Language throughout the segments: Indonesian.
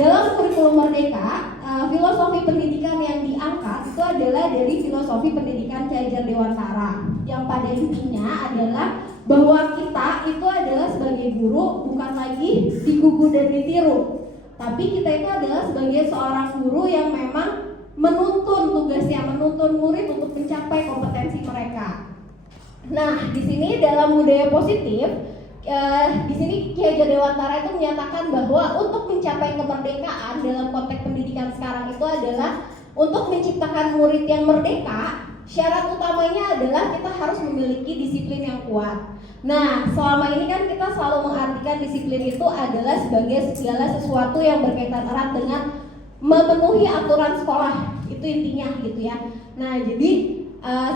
Dalam kurikulum Merdeka, filosofi pendidikan yang diangkat itu adalah dari filosofi pendidikan Ki Hajar Dewantara, yang pada intinya adalah bahwa kita itu adalah sebagai guru bukan lagi digugu dan ditiru, tapi kita itu adalah sebagai seorang guru yang memang menuntun tugasnya, menuntun murid untuk mencapai kompetensi mereka. Nah, di sini dalam budaya positif, di sini Ki Hajar Dewantara itu menyatakan bahwa untuk mencapai kemerdekaan dalam konteks pendidikan sekarang itu adalah untuk menciptakan murid yang merdeka. Syarat utamanya adalah kita harus memiliki disiplin yang kuat. Nah, selama ini kan kita selalu mengartikan disiplin itu adalah sebagai segala sesuatu yang berkaitan erat dengan memenuhi aturan sekolah. Itu intinya gitu ya. Nah, jadi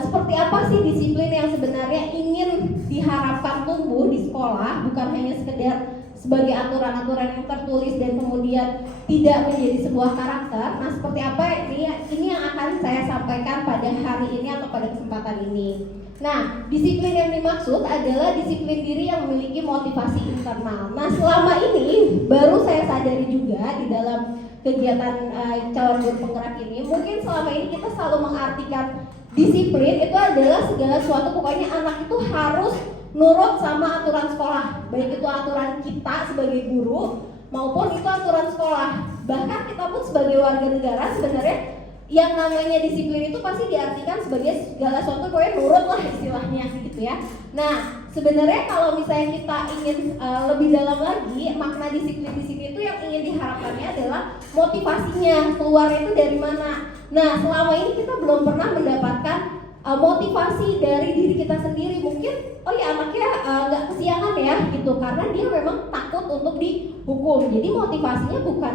seperti apa sih disiplin yang sebenarnya ingin diharapkan tumbuh di sekolah, bukan hanya sekedar sebagai aturan-aturan yang tertulis dan kemudian tidak menjadi sebuah karakter. Nah, seperti apa ini yang akan saya sampaikan pada hari ini atau pada kesempatan ini. Nah, disiplin yang dimaksud adalah disiplin diri yang memiliki motivasi internal. Nah, selama ini baru saya sadari juga di dalam kegiatan calon guru penggerak ini, mungkin selama ini kita selalu mengartikan disiplin itu adalah segala sesuatu, pokoknya anak itu harus nurut sama aturan sekolah, baik itu aturan kita sebagai guru maupun itu aturan sekolah. Bahkan kita pun sebagai warga negara sebenarnya yang namanya disiplin itu pasti diartikan sebagai segala sesuatu pokoknya nurut lah istilahnya gitu ya. Nah, sebenarnya kalau misalnya kita ingin lebih dalam lagi, makna disiplin di sini itu yang ingin diharapkannya adalah motivasinya keluar itu dari mana. Nah, selama ini kita belum pernah mendapatkan motivasi dari diri kita sendiri. Mungkin, oh ya anaknya nggak kesiangan ya gitu, karena dia memang takut untuk dihukum. Jadi motivasinya bukan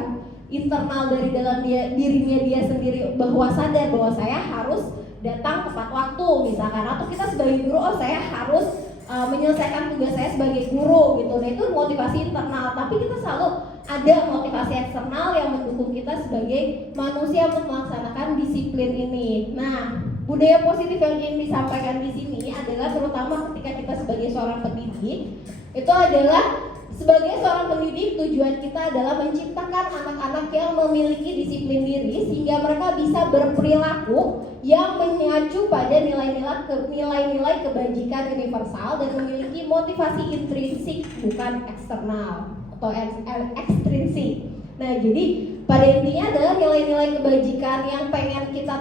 internal dari dalam dirinya dia sendiri, bahwa sadar bahwa saya harus datang tepat waktu misalkan, atau kita sebagai guru, oh saya harus menyelesaikan tugas saya sebagai guru gitu. Nah, itu motivasi internal, tapi kita selalu ada motivasi eksternal yang mendukung kita sebagai manusia untuk melaksanakan disiplin ini. Nah, budaya positif yang ingin disampaikan di sini adalah terutama ketika kita sebagai seorang pendidik, itu adalah sebagai seorang pendidik tujuan kita adalah menciptakan anak-anak yang memiliki disiplin diri sehingga mereka bisa berperilaku yang mengacu pada nilai-nilai kebajikan universal dan memiliki motivasi intrinsik bukan eksternal atau ekstrinsik. Nah, jadi pada intinya adalah nilai-nilai kebajikan yang pengen kita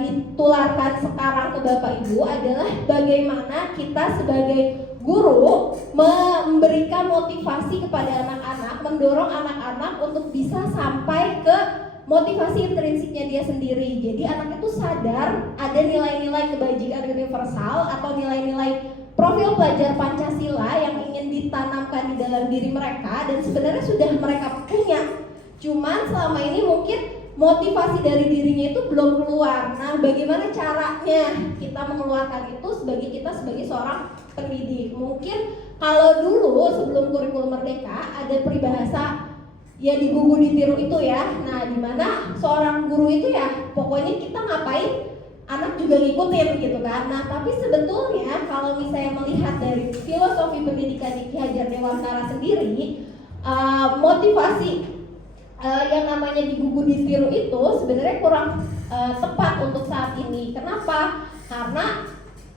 ditularkan sekarang ke Bapak Ibu adalah bagaimana kita sebagai guru memberikan motivasi kepada anak-anak, mendorong anak-anak untuk bisa sampai ke motivasi intrinsiknya dia sendiri. Jadi anak itu sadar ada nilai-nilai kebajikan universal atau nilai-nilai profil pelajar Pancasila yang ingin ditanamkan di dalam diri mereka dan sebenarnya sudah mereka punya. Cuman selama ini mungkin motivasi dari dirinya itu belum keluar. Nah, bagaimana caranya kita mengeluarkan itu kita sebagai seorang pendidik? Mungkin kalau dulu sebelum kurikulum Merdeka ada peribahasa ya digugu ditiru itu ya. Nah, dimana seorang guru itu ya pokoknya kita ngapain anak juga ngikutin gitu kan. Nah, tapi sebetulnya kalau misalnya melihat dari filosofi pendidikan di Ki Hajar Dewantara sendiri, motivasi yang namanya digugu ditiru itu sebenarnya kurang tepat untuk saat ini. Kenapa? Karena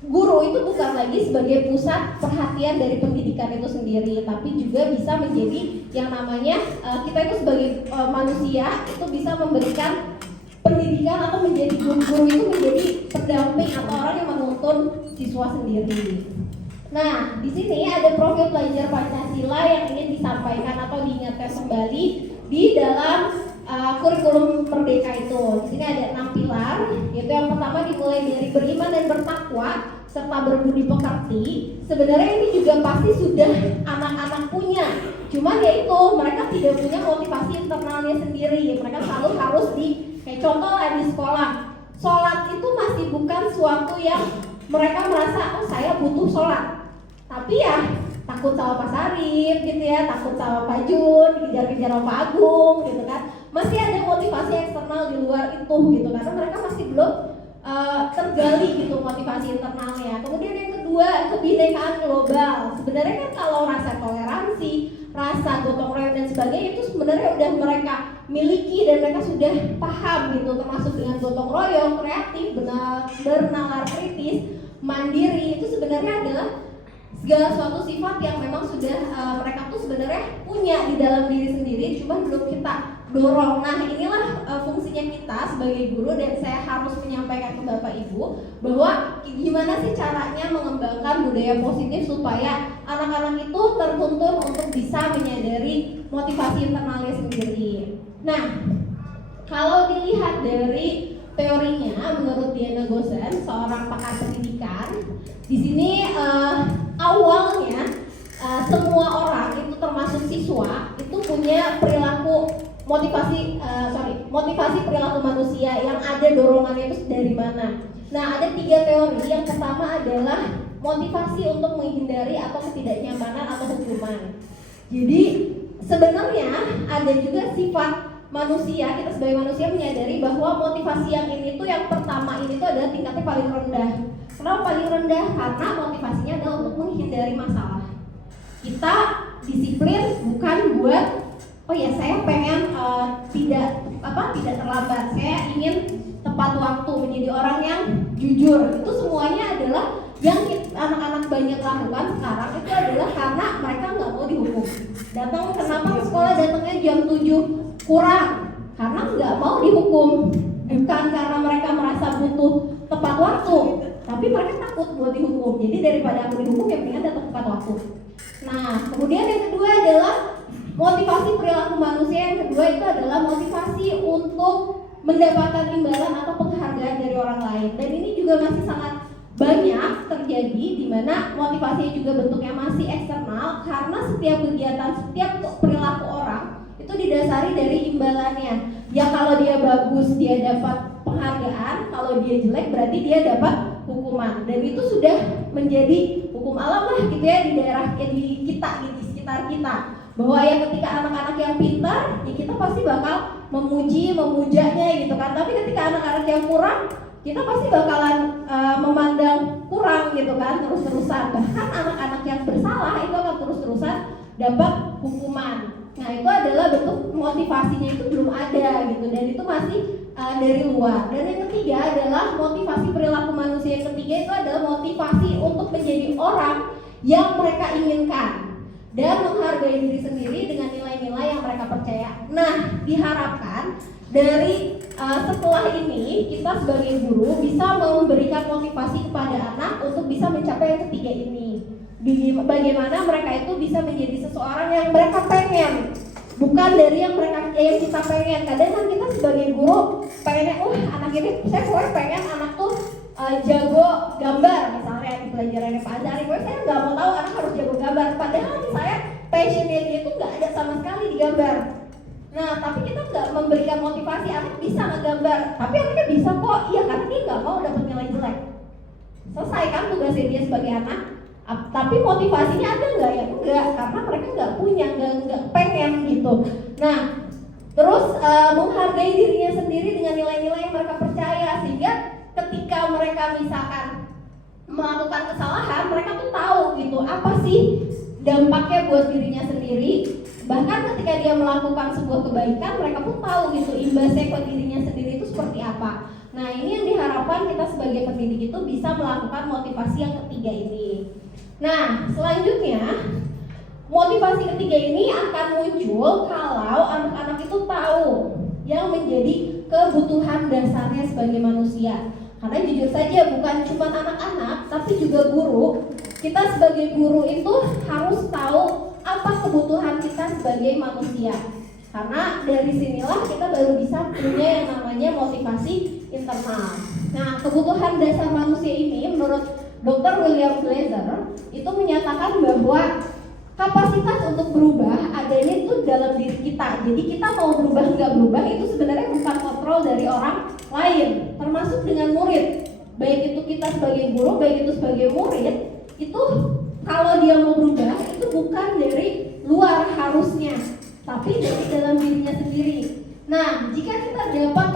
guru itu bukan lagi sebagai pusat perhatian dari pendidikan itu sendiri, tapi juga bisa menjadi yang namanya kita itu sebagai manusia itu bisa memberikan pendidikan atau menjadi guru itu menjadi pendamping atau orang yang menuntun siswa sendiri. Nah, di sini ada profil pelajar Pancasila yang ingin disampaikan atau diingatkan kembali di dalam kurikulum Merdeka itu. Di sini ada 6 pilar, yaitu yang pertama dimulai dari beriman dan bertakwa serta berbudi pekerti. Sebenarnya ini juga pasti sudah anak-anak punya. Cuman ya itu mereka tidak punya motivasi internalnya sendiri. Mereka selalu harus kayak contoh lah di sekolah. Sholat itu masih bukan suatu yang mereka merasa oh saya butuh sholat. Tapi ya takut sama Pak Sarip gitu ya, takut sama Pak Jun, dikejar-kejar sama Pak Agung gitu kan. Masih ada motivasi eksternal di luar itu gitu, karena mereka masih belum tergali gitu motivasi internalnya. Kemudian yang kedua, kebinekaan global. Sebenarnya kan kalau rasa toleransi, rasa gotong royong dan sebagainya itu sebenarnya udah mereka miliki dan mereka sudah paham gitu, termasuk dengan gotong royong, kreatif, bernalar kritis, mandiri, itu sebenarnya adalah segala suatu sifat yang memang sudah mereka tuh sebenarnya punya di dalam diri sendiri, cuma belum kita dorong. Nah, inilah fungsinya kita sebagai guru, dan saya harus menyampaikan ke Bapak Ibu bahwa gimana sih caranya mengembangkan budaya positif supaya anak-anak itu tertuntun untuk bisa menyadari motivasi internalnya sendiri. Nah, kalau dilihat dari teorinya menurut Diana Gosen, seorang pakar pendidikan, di sini awalnya semua orang itu termasuk siswa itu punya perilaku motivasi perilaku manusia yang ada dorongannya itu dari mana. Nah, ada 3 teori. Yang pertama adalah motivasi untuk menghindari atau ketidaknyamanan atau hukuman. Jadi sebenarnya ada juga sifat manusia, kita sebagai manusia menyadari bahwa motivasi yang ini tuh yang pertama ini tuh adalah tingkatnya paling rendah. Kenapa paling rendah? Karena motivasinya adalah untuk menghindari masalah. Kita disiplin bukan buat oh ya saya pengen tidak terlambat, saya ingin tepat waktu, menjadi orang yang jujur. Itu semuanya adalah yang anak-anak banyak lakukan sekarang itu adalah karena mereka nggak mau dihukum. Kenapa sekolah datangnya jam 7 kurang? Karena nggak mau dihukum, bukan karena mereka merasa butuh tepat waktu, tapi mereka takut buat dihukum. Jadi daripada aku dihukum, ya mendingan datang tepat waktu. Nah, kemudian yang kedua adalah motivasi perilaku manusia. Yang kedua itu adalah motivasi untuk mendapatkan imbalan atau penghargaan dari orang lain. Dan ini juga masih sangat banyak terjadi, di mana motivasinya juga bentuknya masih eksternal, karena setiap kegiatan, setiap perilaku orang itu didasari dari imbalannya. Ya kalau dia bagus dia dapat penghargaan, kalau dia jelek berarti dia dapat hukuman. Dan itu sudah menjadi hukum alam lah gitu ya di daerah di kita, di sekitar kita. Bahwa ya ketika anak-anak yang pintar, ya kita pasti bakal memujanya gitu kan. Tapi ketika anak-anak yang kurang, kita pasti bakalan memandang kurang gitu kan, terus-terusan. Bahkan anak-anak yang bersalah itu akan terus-terusan dapat hukuman. Nah, itu adalah bentuk motivasinya itu belum ada gitu, dan itu masih dari luar. Dan yang ketiga adalah motivasi perilaku manusia. Yang ketiga itu adalah motivasi untuk menjadi orang yang mereka inginkan dan menghargai diri sendiri dengan nilai-nilai yang mereka percaya. Nah, diharapkan dari setelah ini kita sebagai guru bisa memberikan motivasi kepada anak untuk bisa mencapai yang ketiga ini. Bagaimana mereka itu bisa menjadi seseorang yang mereka pengen, bukan dari yang kita pengen. Kadang kan kita sebagai guru pengennya, anak ini saya pokoknya pengen anak tuh jago gambar misalnya di pelajarannya Pak Azari. Saya nggak mau tahu anak harus jago gambar, padahal saya passionnya dia itu nggak ada sama sekali di gambar. Nah, tapi kita nggak memberikan motivasi anak bisa ngegambar, tapi anaknya bisa kok, iya karena dia nggak mau dapat nilai jelek. Selesai kan tugasnya dia sebagai anak. Tapi motivasinya ada nggak? Ya enggak, karena mereka nggak punya, nggak pengen gitu. Nah, terus menghargai dirinya sendiri dengan nilai-nilai yang mereka percaya, sehingga ketika mereka misalkan melakukan kesalahan, mereka tuh tahu gitu apa sih dampaknya buat dirinya sendiri. Bahkan ketika dia melakukan sebuah kebaikan, mereka pun tahu gitu imbasnya ke dirinya sendiri itu seperti apa. Nah, ini yang diharapkan kita sebagai pendidik itu bisa melakukan motivasi yang ketiga ini. Nah, selanjutnya motivasi ketiga ini akan muncul kalau anak-anak itu tahu yang menjadi kebutuhan dasarnya sebagai manusia. Karena jujur saja bukan cuma anak-anak, tapi juga guru. Kita sebagai guru itu harus tahu apa kebutuhan kita sebagai manusia. Karena dari sinilah kita baru bisa punya yang namanya motivasi internal. Nah, kebutuhan dasar manusia ini menurut Dr. William Glasser itu menyatakan bahwa kapasitas untuk berubah adanya itu dalam diri kita. Jadi kita mau berubah nggak berubah itu sebenarnya bukan kontrol dari orang lain, termasuk dengan murid. Baik itu kita sebagai guru, baik itu sebagai murid, itu kalau dia mau berubah itu bukan dari luar harusnya, tapi dari dalam dirinya sendiri. Nah, jika kita dapat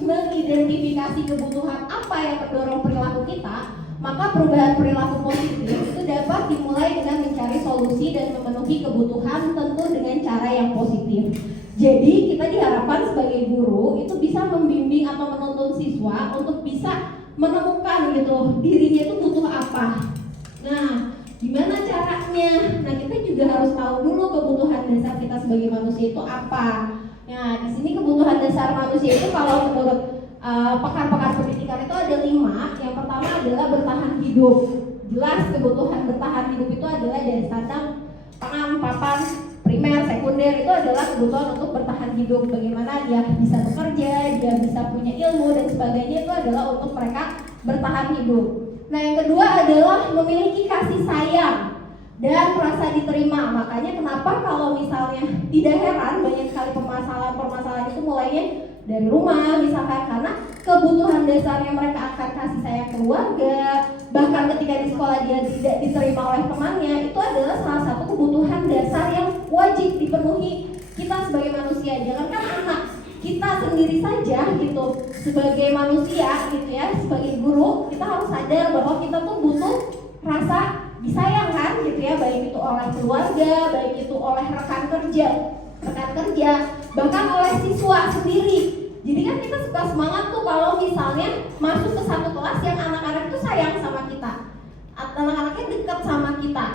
mengidentifikasi kebutuhan apa yang mendorong perilaku kita, maka perubahan perilaku positif itu dapat dimulai dengan mencari solusi dan memenuhi kebutuhan tentu dengan cara yang positif. Jadi kita diharapkan sebagai guru itu bisa membimbing atau menuntun siswa untuk bisa menemukan gitu dirinya itu butuh apa. Nah, gimana caranya? Nah, kita juga harus tahu dulu kebutuhan dasar kita sebagai manusia itu apa. Nah, di sini kebutuhan dasar manusia itu kalau menurut pakar-pakar pendidikan itu ada 5. Yang pertama adalah bertahan hidup. Jelas kebutuhan bertahan hidup itu adalah dari sandang, pangan, papan, primer, sekunder itu adalah kebutuhan untuk bertahan hidup. Bagaimana dia bisa bekerja, dia bisa punya ilmu dan sebagainya itu adalah untuk mereka bertahan hidup. Nah, yang kedua adalah memiliki kasih sayang dan merasa diterima. Makanya kenapa kalau misalnya tidak heran banyak sekali permasalahan itu mulainya dari rumah misalkan, karena kebutuhan dasarnya mereka akan kasih sayang keluarga, bahkan ketika di sekolah dia tidak diterima oleh temannya, itu adalah salah satu kebutuhan dasar yang wajib dipenuhi kita sebagai manusia. Jangankan anak, kita sendiri saja gitu sebagai manusia gitu ya, sebagai guru kita harus sadar bahwa kita tuh butuh rasa disayang kan gitu ya, baik itu oleh keluarga, baik itu oleh rekan kerja, bahkan oleh siswa sendiri. Jadi kan kita suka semangat tuh kalau misalnya masuk ke satu kelas yang anak-anak itu sayang sama kita, anak-anaknya dekat sama kita.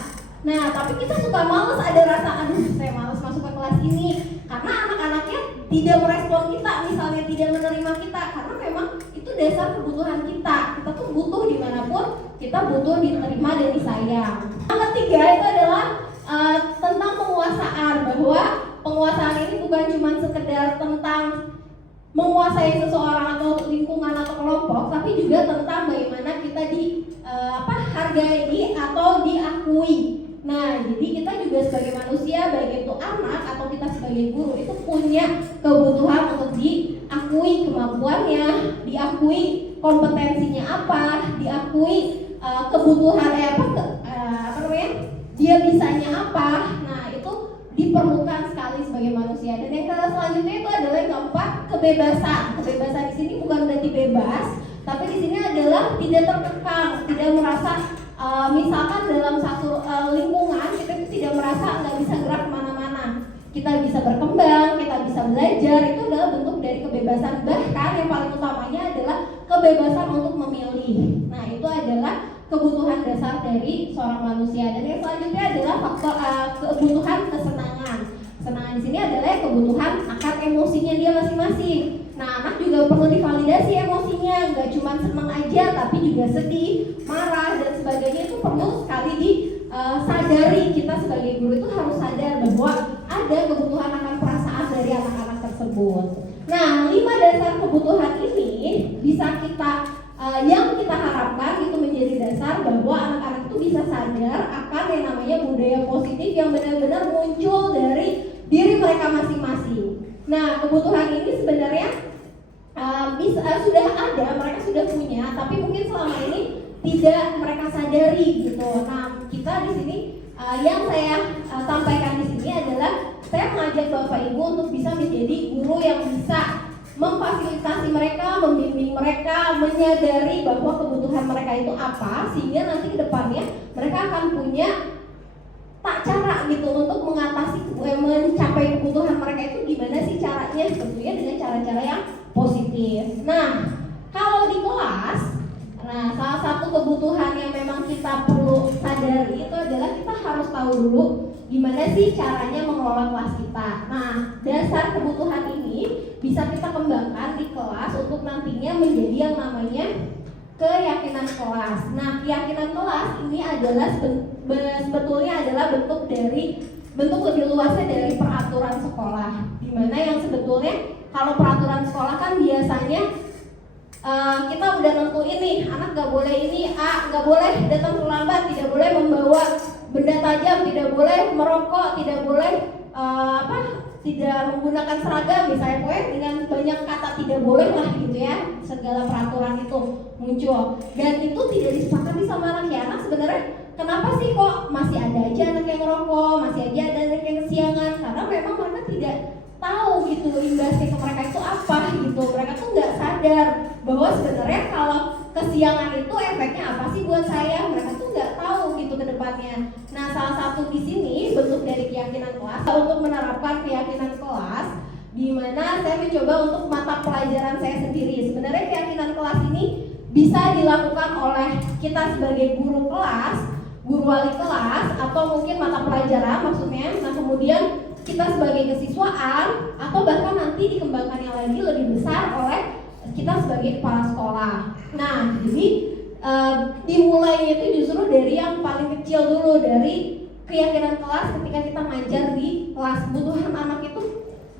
Nah, tapi kita suka males, ada rasa aduh saya males masuk ke kelas ini karena anak-anaknya tidak merespon kita, misalnya tidak menerima kita, karena memang itu dasar kebutuhan kita. Kita tuh butuh dimanapun, kita butuh diterima dan disayang. Yang ketiga itu adalah tentang penguasaan, bahwa penguasaan ini bukan cuma sekedar tentang menguasai seseorang atau lingkungan atau kelompok, tapi juga tentang bagaimana kita hargai atau diakui. Nah, jadi kita juga sebagai manusia, baik itu anak atau kita sebagai guru, itu punya kebutuhan untuk diakui kemampuannya, diakui kompetensinya apa, diakui kebutuhan dia bisanya apa. Nah, itu diperlukan sekali sebagai manusia. Dan yang selanjutnya itu adalah yang keempat, kebebasan. Kebebasan di sini bukan berarti bebas, tapi di sini adalah tidak terkekang, tidak merasa misalkan dalam satu lingkungan kita itu tidak merasa nggak bisa gerak kemana-mana. Kita bisa berkembang, kita bisa belajar, itu adalah bentuk dari kebebasan. Bahkan yang paling utamanya adalah kebebasan untuk memilih. Nah, itu adalah kebutuhan dasar dari seorang manusia. Dan yang selanjutnya adalah faktor kebutuhan kesenangan. Kesenangan di sini adalah kebutuhan akan emosinya dia masing-masing. Nah, anak juga perlu divalidasi emosinya, nggak cuma senang aja, tapi juga sedih, marah dan sebagainya. Itu perlu sekali disadari. Kita sebagai guru itu harus sadar bahwa ada kebutuhan akan perasaan dari anak-anak tersebut. Nah, 5 dasar kebutuhan ini bisa yang kita harapkan itu menjadi dasar bahwa anak-anak itu bisa sadar akan yang namanya budaya positif yang benar-benar muncul dari diri mereka masing-masing. Nah, kebutuhan ini sebenarnya sudah ada, mereka sudah punya, tapi mungkin selama ini tidak mereka sadari gitu. Nah, kita di sini yang saya sampaikan di sini adalah saya mengajak Bapak Ibu untuk bisa menjadi guru yang bisa memfasilitasi mereka, membimbing mereka, menyadari bahwa kebutuhan mereka itu apa, sehingga nanti ke depannya mereka akan punya cara gitu untuk mencapai kebutuhan mereka itu gimana sih caranya, tentunya dengan cara-cara yang positif. Nah, kalau di kelas, salah satu kebutuhan yang memang kita perlu sadari itu adalah kita harus tahu dulu gimana sih caranya mengelola kelas kita. Nah, dasar kebutuhan ini bisa kita kembangkan di kelas untuk nantinya menjadi yang namanya keyakinan kelas. Nah, keyakinan kelas ini adalah sebetulnya adalah bentuk lebih luasnya dari peraturan sekolah. Dimana yang sebetulnya kalau peraturan sekolah kan biasanya kita udah nentuin nih, anak nggak boleh ini, nggak boleh datang terlambat, tidak boleh membawa benda tajam, tidak boleh merokok, tidak boleh tidak menggunakan seragam, misalnya dengan banyak kata tidak boleh lah gitu ya, segala peraturan itu muncul dan itu tidak disepakati sama anak ya. Anak sebenarnya kenapa sih kok masih ada aja anak yang ngerokok, masih aja ada anak yang kesiangan, karena memang mereka tidak tahu gitu imbasnya ke mereka itu apa gitu. Mereka tuh nggak sadar bahwa sebenarnya kalau kesiangan itu efeknya apa sih buat saya. Mereka tuh nggak tahu gitu ke depannya. Nah, salah satu di sini bentuk dari keyakinan kelas untuk menerapkan keyakinan kelas, di mana saya mencoba untuk mata pelajaran saya sendiri. Sebenarnya keyakinan kelas ini bisa dilakukan oleh kita sebagai guru kelas, guru wali kelas, atau mungkin mata pelajaran maksudnya. Nah, kemudian kita sebagai kesiswaan, atau bahkan nanti dikembangkannya lagi lebih besar oleh kita sebagai kepala sekolah. Nah, jadi dimulainya itu justru dari yang paling kecil dulu, dari keyakinan kelas. Ketika kita ngajar di kelas, kebutuhan anak itu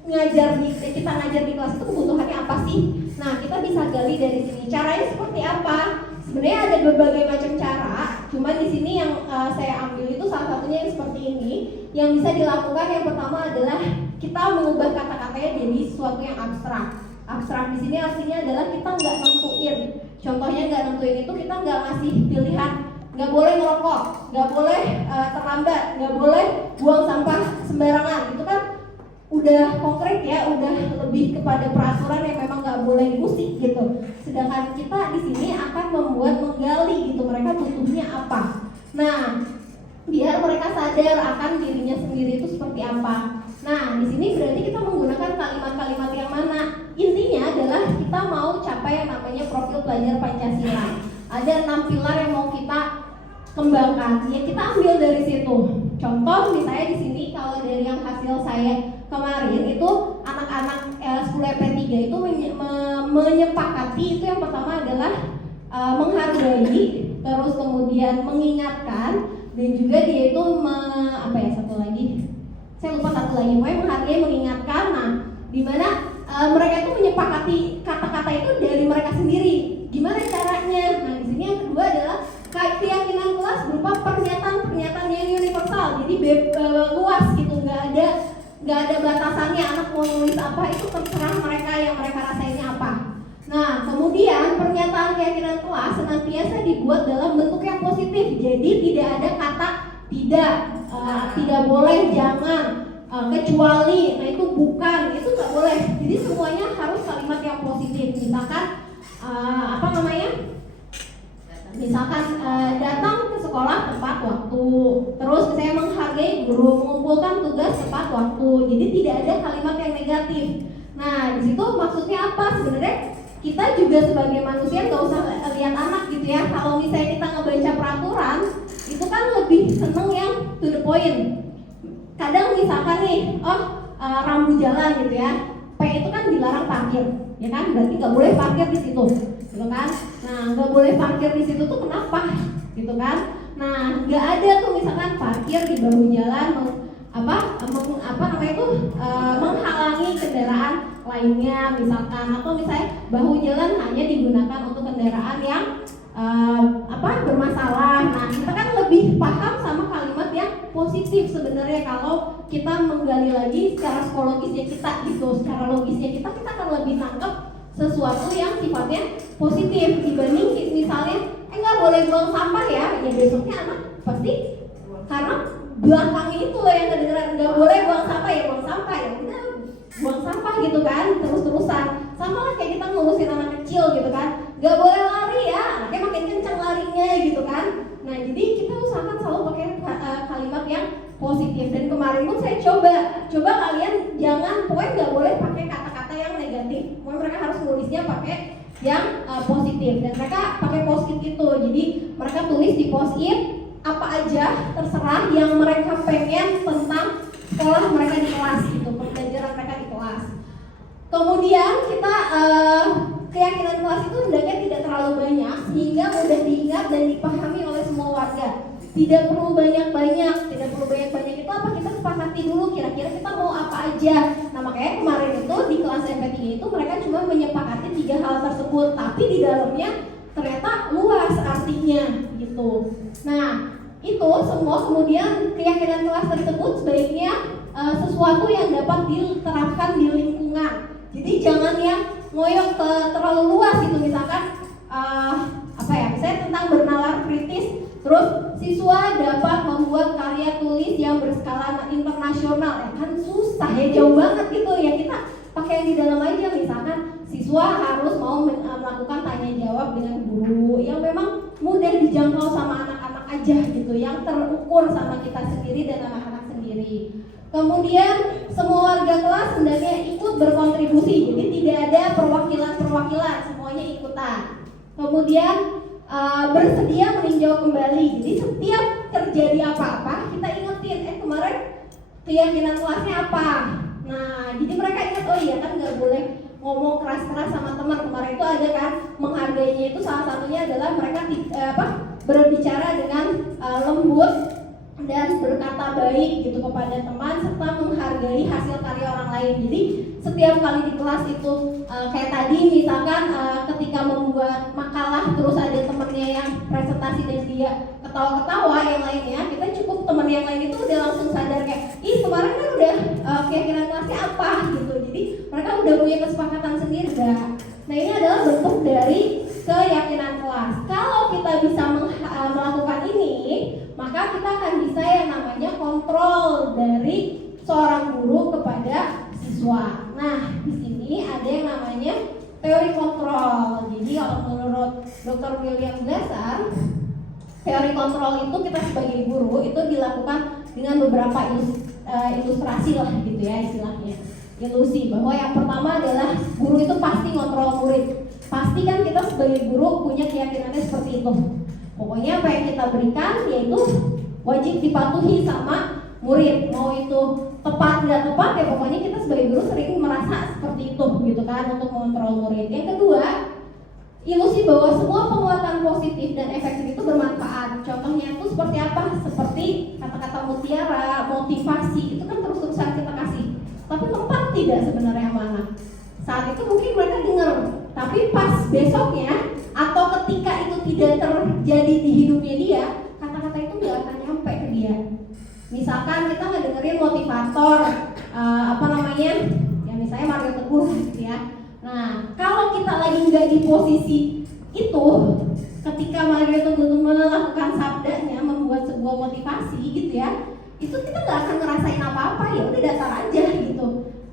kita ngajar di kelas itu kebutuhannya apa sih? Nah, kita bisa gali dari sini. Caranya seperti apa? Sebenarnya ada berbagai macam cara. Cuma di sini yang saya ambil itu salah satunya yang seperti ini. Yang bisa dilakukan yang pertama adalah kita mengubah kata-katanya jadi sesuatu yang abstrak. Abstrak di sini artinya adalah kita nggak nentuin. Contohnya nggak nentuin itu kita nggak ngasih pilihan. Nggak boleh ngerokok, nggak boleh terlambat, nggak boleh buang sampah sembarangan. Itu kan udah konkret ya, udah lebih kepada peraturan yang memang nggak boleh diusik gitu. Sedangkan kita di sini akan menggali gitu mereka butuhnya apa. Nah, biar mereka sadar akan dirinya sendiri itu seperti apa. Nah, di sini berarti kita menggunakan kalimat-kalimat yang mana? Intinya adalah kita mau capai yang namanya profil pelajar Pancasila. Ada 6 pilar yang mau kita kembangkan. Ya, kita ambil dari situ. Contoh misalnya di sini kalau dari yang hasil saya kemarin itu anak-anak 10 EP3 itu menyepakati itu yang pertama adalah menghargai, terus kemudian mengingatkan, dan juga dia itu satu lagi saya lupa satu lagi, pokoknya menghargai, mengingatkan. Nah, dimana mereka itu menyepakati kata-kata itu dari mereka sendiri. Gimana caranya? Nah, di sini yang kedua adalah keyakinan kelas berupa pernyataan-pernyataan yang universal, jadi luas gitu, nggak ada batasannya. Anak mau nulis apa itu terserah mereka, yang mereka rasainnya apa. Nah, kemudian pernyataan keyakinan kelas senantiasa dibuat dalam bentuk yang positif, jadi tidak ada kata tidak boleh, jangan, kecuali, nah itu bukan, itu nggak boleh. Jadi semuanya harus kalimat yang positif. Misalkan datang ke sekolah tepat waktu, terus misalnya menghargai guru, mengumpulkan tugas tepat waktu. Jadi tidak ada kalimat yang negatif. Nah, di situ maksudnya apa? Sebenarnya kita juga sebagai manusia nggak usah lihat anak gitu ya. Kalau misalnya kita ngebaca peraturan, itu kan lebih seneng yang to the point. Kadang misalkan nih, rambu jalan gitu ya, P itu kan dilarang parkir, ya kan? Berarti nggak boleh parkir di situ, gitu kan? Nah, nggak boleh parkir di situ tuh kenapa, gitu kan? Nah, nggak ada tuh misalkan parkir di bahu jalan, menghalangi kendaraan lainnya misalkan, atau misalnya bahu jalan hanya digunakan untuk kendaraan yang bermasalah. Nah, kita kan lebih paham sama kalimat yang positif sebenarnya kalau kita menggali lagi secara psikologisnya kita gitu, secara logisnya kita akan lebih nangkep sesuatu yang sifatnya positif dibanding misalnya nggak boleh buang sampah ya besoknya anak pasti karena belakangnya itu loh yang kedengeran nggak boleh buang sampah ya udah buang sampah gitu kan terus-terusan. Sama lah kayak kita ngurusin anak kecil gitu kan, nggak boleh lari ya, anaknya makin kencang larinya gitu kan. Nah, jadi kita usahakan selalu pakai kalimat yang positif. Dan kemarin pun saya coba kalian jangan, pokoknya nggak boleh pakai kata-kata yang negatif. Pokoknya mereka harus nulisnya pakai yang positif, dan mereka pakai post-it itu. Jadi mereka tulis di post-it apa aja terserah yang mereka pengen tentang sekolah mereka di kelas gitu, pembelajaran mereka di kelas. Kemudian kita keyakinan kelas itu hendaknya tidak terlalu banyak sehingga mudah diingat dan dipahami oleh semua warga. Tidak perlu banyak-banyak itu apa, kita sepakati dulu kira-kira kita mau apa aja. Nah, makanya kemarin itu di kelas MP3 itu mereka cuma menyepakati 3 hal tersebut, tapi di dalamnya ternyata luas artinya gitu. Nah, itu semua kemudian keyakinan kelas tersebut sebaiknya sesuatu yang dapat diterapkan di lingkungan. Jadi jangan yang ngoyok terlalu luas gitu, misalkan misalnya tentang bernalar kritis, Terus siswa dapat membuat karya tulis yang berskala internasional. Ya kan susah ya, jauh banget gitu ya. Kita pakai yang di dalam aja, misalkan siswa harus mau melakukan tanya jawab dengan guru yang memang mudah dijangkau sama anak-anak aja gitu, yang terukur sama kita sendiri dan anak-anak sendiri. Kemudian semua warga kelas hendaknya ikut berkontribusi, jadi tidak ada perwakilan-perwakilan, semuanya ikutan. Kemudian bersedia meninjau kembali, jadi setiap terjadi apa-apa kita ingetin, kemarin keyakinan kelasnya apa. Nah, jadi mereka ingat, oh iya kan nggak boleh ngomong keras-keras sama teman. Kemarin itu ada kan, menghargainya itu salah satunya adalah mereka berbicara dengan lembut dan berkata baik gitu kepada teman, serta menghargai hasil karya orang lain. Jadi setiap kali di kelas itu kayak tadi misalkan ketika membuat makalah terus ada temennya yang presentasi dan dia ketawa-ketawa, yang lainnya kita cukup teman yang lain itu udah langsung sadar kayak, ih kemarin kan udah keyakinan kelasnya apa gitu. Jadi mereka udah punya kesepakatan sendiri. Nah ini adalah bentuk dari keyakinan kelas. Kalau kita bisa melakukan ini, maka kita akan bisa yang namanya kontrol dari seorang guru kepada siswa. Nah, di sini ada yang namanya teori kontrol. Jadi kalau menurut Dr. William Glasser, teori kontrol itu kita sebagai guru itu dilakukan dengan beberapa ilustrasi lah gitu ya istilahnya. Ilusi bahwa yang pertama adalah guru itu pasti kontrol murid. Pasti kan kita sebagai guru punya keyakinannya seperti itu. Pokoknya apa yang kita berikan yaitu wajib dipatuhi sama murid. Mau itu tepat nggak tepat ya pokoknya kita sebagai guru sering merasa seperti itu gitu kan untuk mengontrol murid. Yang kedua, ilusi bahwa semua penguatan positif dan efektif itu bermanfaat. Contohnya itu seperti apa? Seperti kata-kata mutiara, motivasi, itu kan terus-terusan kita kasih. Tapi tepat tidak sebenarnya mana? Saat itu mungkin mereka dengar, tapi pas besoknya atau ketika itu tidak terjadi di hidupnya dia, kata-kata itu nggak akan nyampe ke dia. Misalkan kita ngedengerin motivator, ya misalnya Mario Teguh gitu ya. Nah, kalau kita lagi nggak di posisi itu, ketika Mario Teguh melakukan sabdanya, membuat sebuah motivasi gitu ya, itu kita nggak akan ngerasain apa-apa, ya udah datar aja gitu.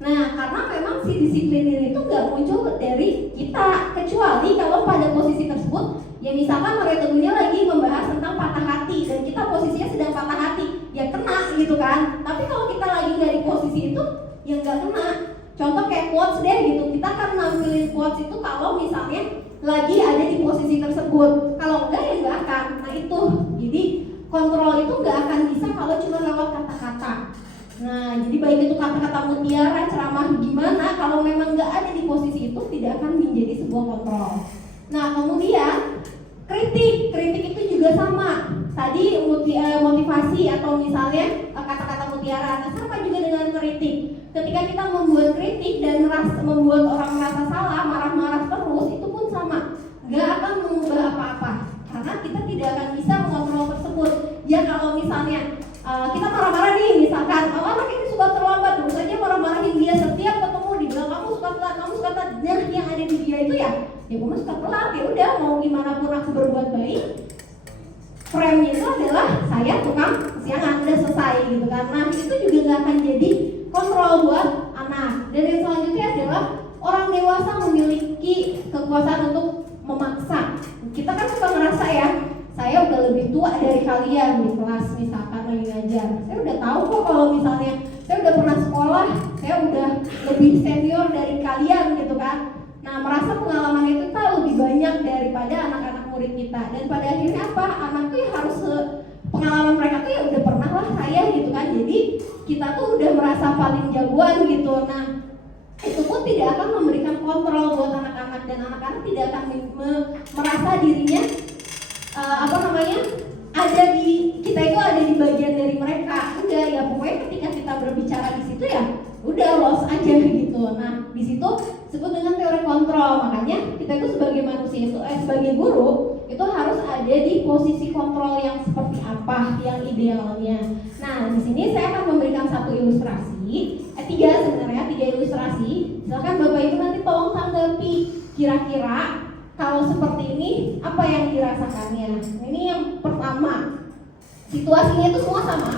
Nah, karena memang si disiplin diri itu nggak muncul dari kita, kecuali kalau pada posisi tersebut, ya misalkan Mario Teguhnya lagi membahas tentang patah hati dan kita posisinya sedang patah hati, ya kena gitu kan. Tapi kalau kita lagi nggak di posisi itu, ya nggak kena. Contoh kayak quotes deh gitu, kita akan nampilin quotes itu kalau misalnya lagi ada di posisi tersebut. Kalau enggak ya nggak akan. Nah itu, jadi kontrol itu nggak akan bisa kalau cuma lewat kata-kata. Nah, jadi baik itu kata-kata mutiara, ceramah gimana, kalau memang nggak ada di posisi itu tidak akan menjadi sebuah kontrol. Nah, kemudian kritik itu juga sama. Tadi motivasi atau misalnya kata-kata mutiara, nah sama juga dengan kritik. Ketika kita membuat kritik dan membuat orang merasa salah, marah-marah terus, itu pun sama, nggak akan mengubah apa-apa karena kita tidak akan bisa mengontrol tersebut. Ya kalau misalnya kita marah-marah nih, misalkan anak ini suka terlambat, terus aja marah-marahin dia setiap ketemu, dibilang kamu suka telat, nah yang ada di dia itu ya kamu suka telat, ya udah mau gimana pun aku berbuat baik, frame-nya itu adalah saya tukang kesiangan, udah selesai gitu kan. Nah itu juga nggak akan jadi kontrol buat anak. Dan yang selanjutnya adalah orang dewasa memiliki kekuasaan untuk memaksa. Kita kan suka ngerasa ya, saya udah lebih tua dari kalian di kelas misalkan lagi ngajar. Saya udah tahu kok kalau misalnya saya udah pernah sekolah, saya udah lebih senior dari kalian gitu kan. Nah merasa pengalaman itu lebih banyak daripada anak-anak murid kita. Dan pada akhirnya apa? Anak tuh ya harus pengalaman mereka tuh ya udah pernah lah saya gitu kan. Jadi kita tuh udah merasa paling jagoan gitu. Nah itu pun tidak akan memberikan kontrol buat anak-anak, dan anak-anak tidak akan merasa dirinya ada di kita itu ada di bagian dari mereka. Enggak ya, pokoknya ketika kita berbicara di situ ya udah los aja gitu. Nah di situ disebut dengan teori kontrol. Makanya kita itu sebagai manusia itu sebagai guru itu harus ada di posisi kontrol yang seperti apa yang idealnya. Nah di sini saya akan memberikan satu ilustrasi, tiga ilustrasi. Silakan Bapak Ibu nanti tolong tanggapi kira-kira kalau seperti ini apa yang dirasakannya. Ini yang pertama. Situasinya itu semua sama.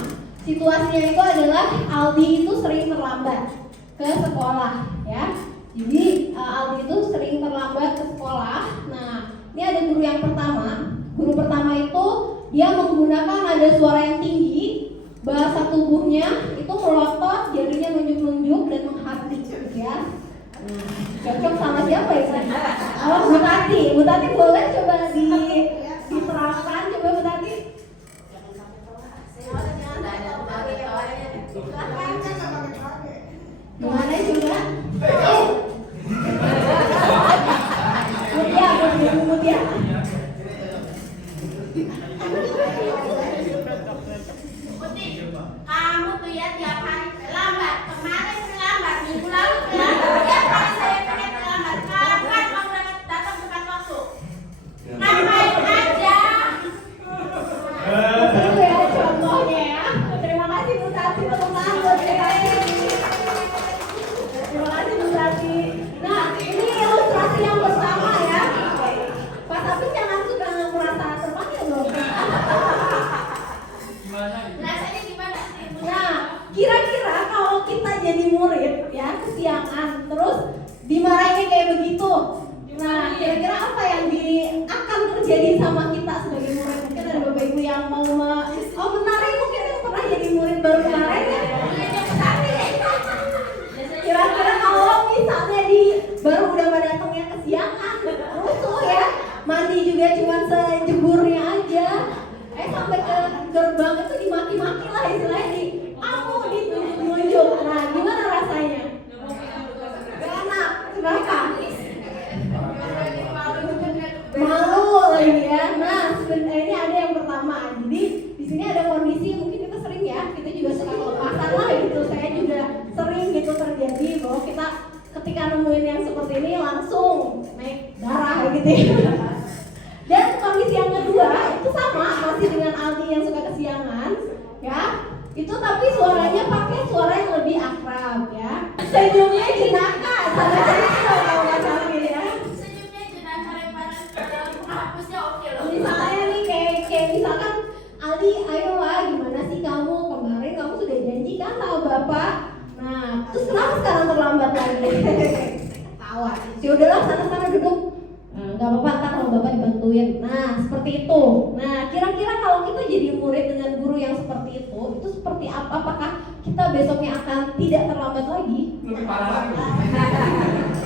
Situasinya itu adalah Aldi itu sering terlambat ke sekolah, ya. Jadi Aldi itu sering terlambat ke sekolah. Nah, ini ada guru yang pertama. Guru pertama itu dia menggunakan nada suara yang tinggi, bahasa tubuhnya itu melotot, jadinya nunjuk-nunjuk dan menghardik, ya. Nah, cocok sama siapa ya? Oh, Bu Tati. Bu Tati boleh coba diterapkan, coba Bu Tati. Gimana juga? Mutia. Kamu tuh ya tiap hari terlambat. Kemarin terlambat, minggu lalu terlambat. Tiap hari saya pengen terlambat. Kapan kamu datang tepat waktu? Ngapain aja? Itu ya contohnya ya. Terima kasih Bu Tati, tepuk tangan buat saya. Terima kasih Bu Tati. Nah, ini ilustrasi yang pertama ya. Pak Tapi jangan suka merasa terpanggil dong. Rasanya gimana sih? Nah, kira-kira kalau kita jadi murid ya kesiangan terus dimarahinnya kayak begitu. Nah, kira-kira apa yang akan terjadi sama kita sebagai murid? Mungkin ada Bapak Ibu yang mau bentar ya, mungkin yang pernah jadi murid baru kemarin ya. Kira-kira kalau misalnya baru udah pada datangnya kesiangan, rusuh ya, mandi juga cuma sejeburnya aja. Sampai ke gerbang itu dimaki-maki lah istilahnya, aku ditunjuk-tunjuk. Nah, gimana rasanya? Gak enak. Kenapa? Malu lagi ya. Nah, sebenarnya ini ada yang pertama. Jadi di sini ada kondisi mungkin kita sering ya, kita juga suka kelepasan lah gitu. Saya juga sering gitu terjadi bahwa kita ketika nemuin yang seperti ini langsung naik darah gitu ya. Dan kondisi yang kedua itu sama, masih dengan Aldi yang suka kesiangan, ya. Itu tapi suaranya pakai suara yang lebih akrab, ya. Senyumnya jenaka, sama cerita kalau nggak salah ya. Senyumnya jenaka lemparan hapusnya oke loh. Misalnya nih kayak misalkan Aldi, ayolah gimana sih kamu kemarin kamu sudah janji kan sama bapak. Nah, terus kenapa sekarang terlambat lagi? Tawa. Ya udahlah sana-sana duduk. Gak apa-apa ntar kalau bapak dibantuin. Nah seperti itu. Nah kira-kira kalau kita jadi murid dengan guru yang seperti itu seperti apa? Apakah kita besoknya akan tidak terlambat lagi? Lebih parah lagi.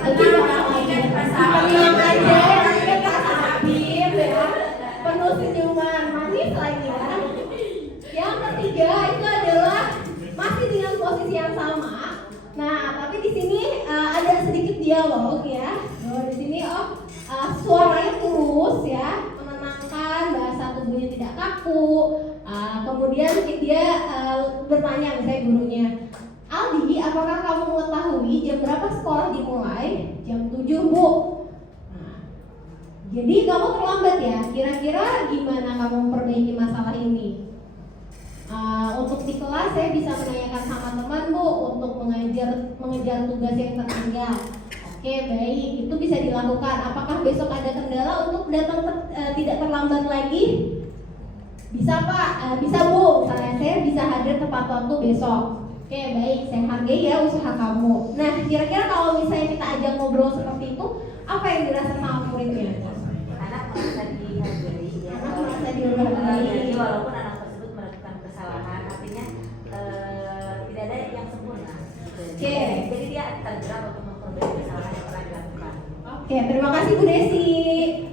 Lebih parah lagi. Tenang aja, nanti kata Habib ya. Penuh senyuman, manis lagi ya. Yang ketiga itu adalah masih dengan posisi yang sama. Nah tapi di sini ada sedikit dialog ya. Di sini suaranya tulus ya, menenangkan, bahasa tubuhnya tidak kaku. Kemudian dia bertanya misalnya gurunya, Aldi, apakah kamu mengetahui jam berapa sekolah dimulai? Jam 7 Bu. Nah, jadi kamu terlambat ya. Kira-kira gimana kamu memperbaiki masalah ini? Untuk di kelas saya bisa menanyakan sama teman Bu untuk mengejar tugas yang tertinggal. Oke, baik, itu bisa dilakukan. Apakah besok ada kendala untuk datang tidak terlambat lagi? Bisa Pak, bisa Bu. Saya bisa hadir tepat waktu besok. Oke, baik, saya hargai ya usaha kamu. Nah, kira-kira kalau misalnya kita ajak ngobrol seperti itu, apa yang dirasa sama muridnya? Anak merasa dihargai. Anak merasa dihargai. Jadi walaupun anak tersebut melakukan kesalahan, artinya tidak ada yang sempurna. Oke. Jadi dia tergerak untuk memperbaiki kesalahan yang pernah dilakukan. Oke, terima kasih Bu Desi.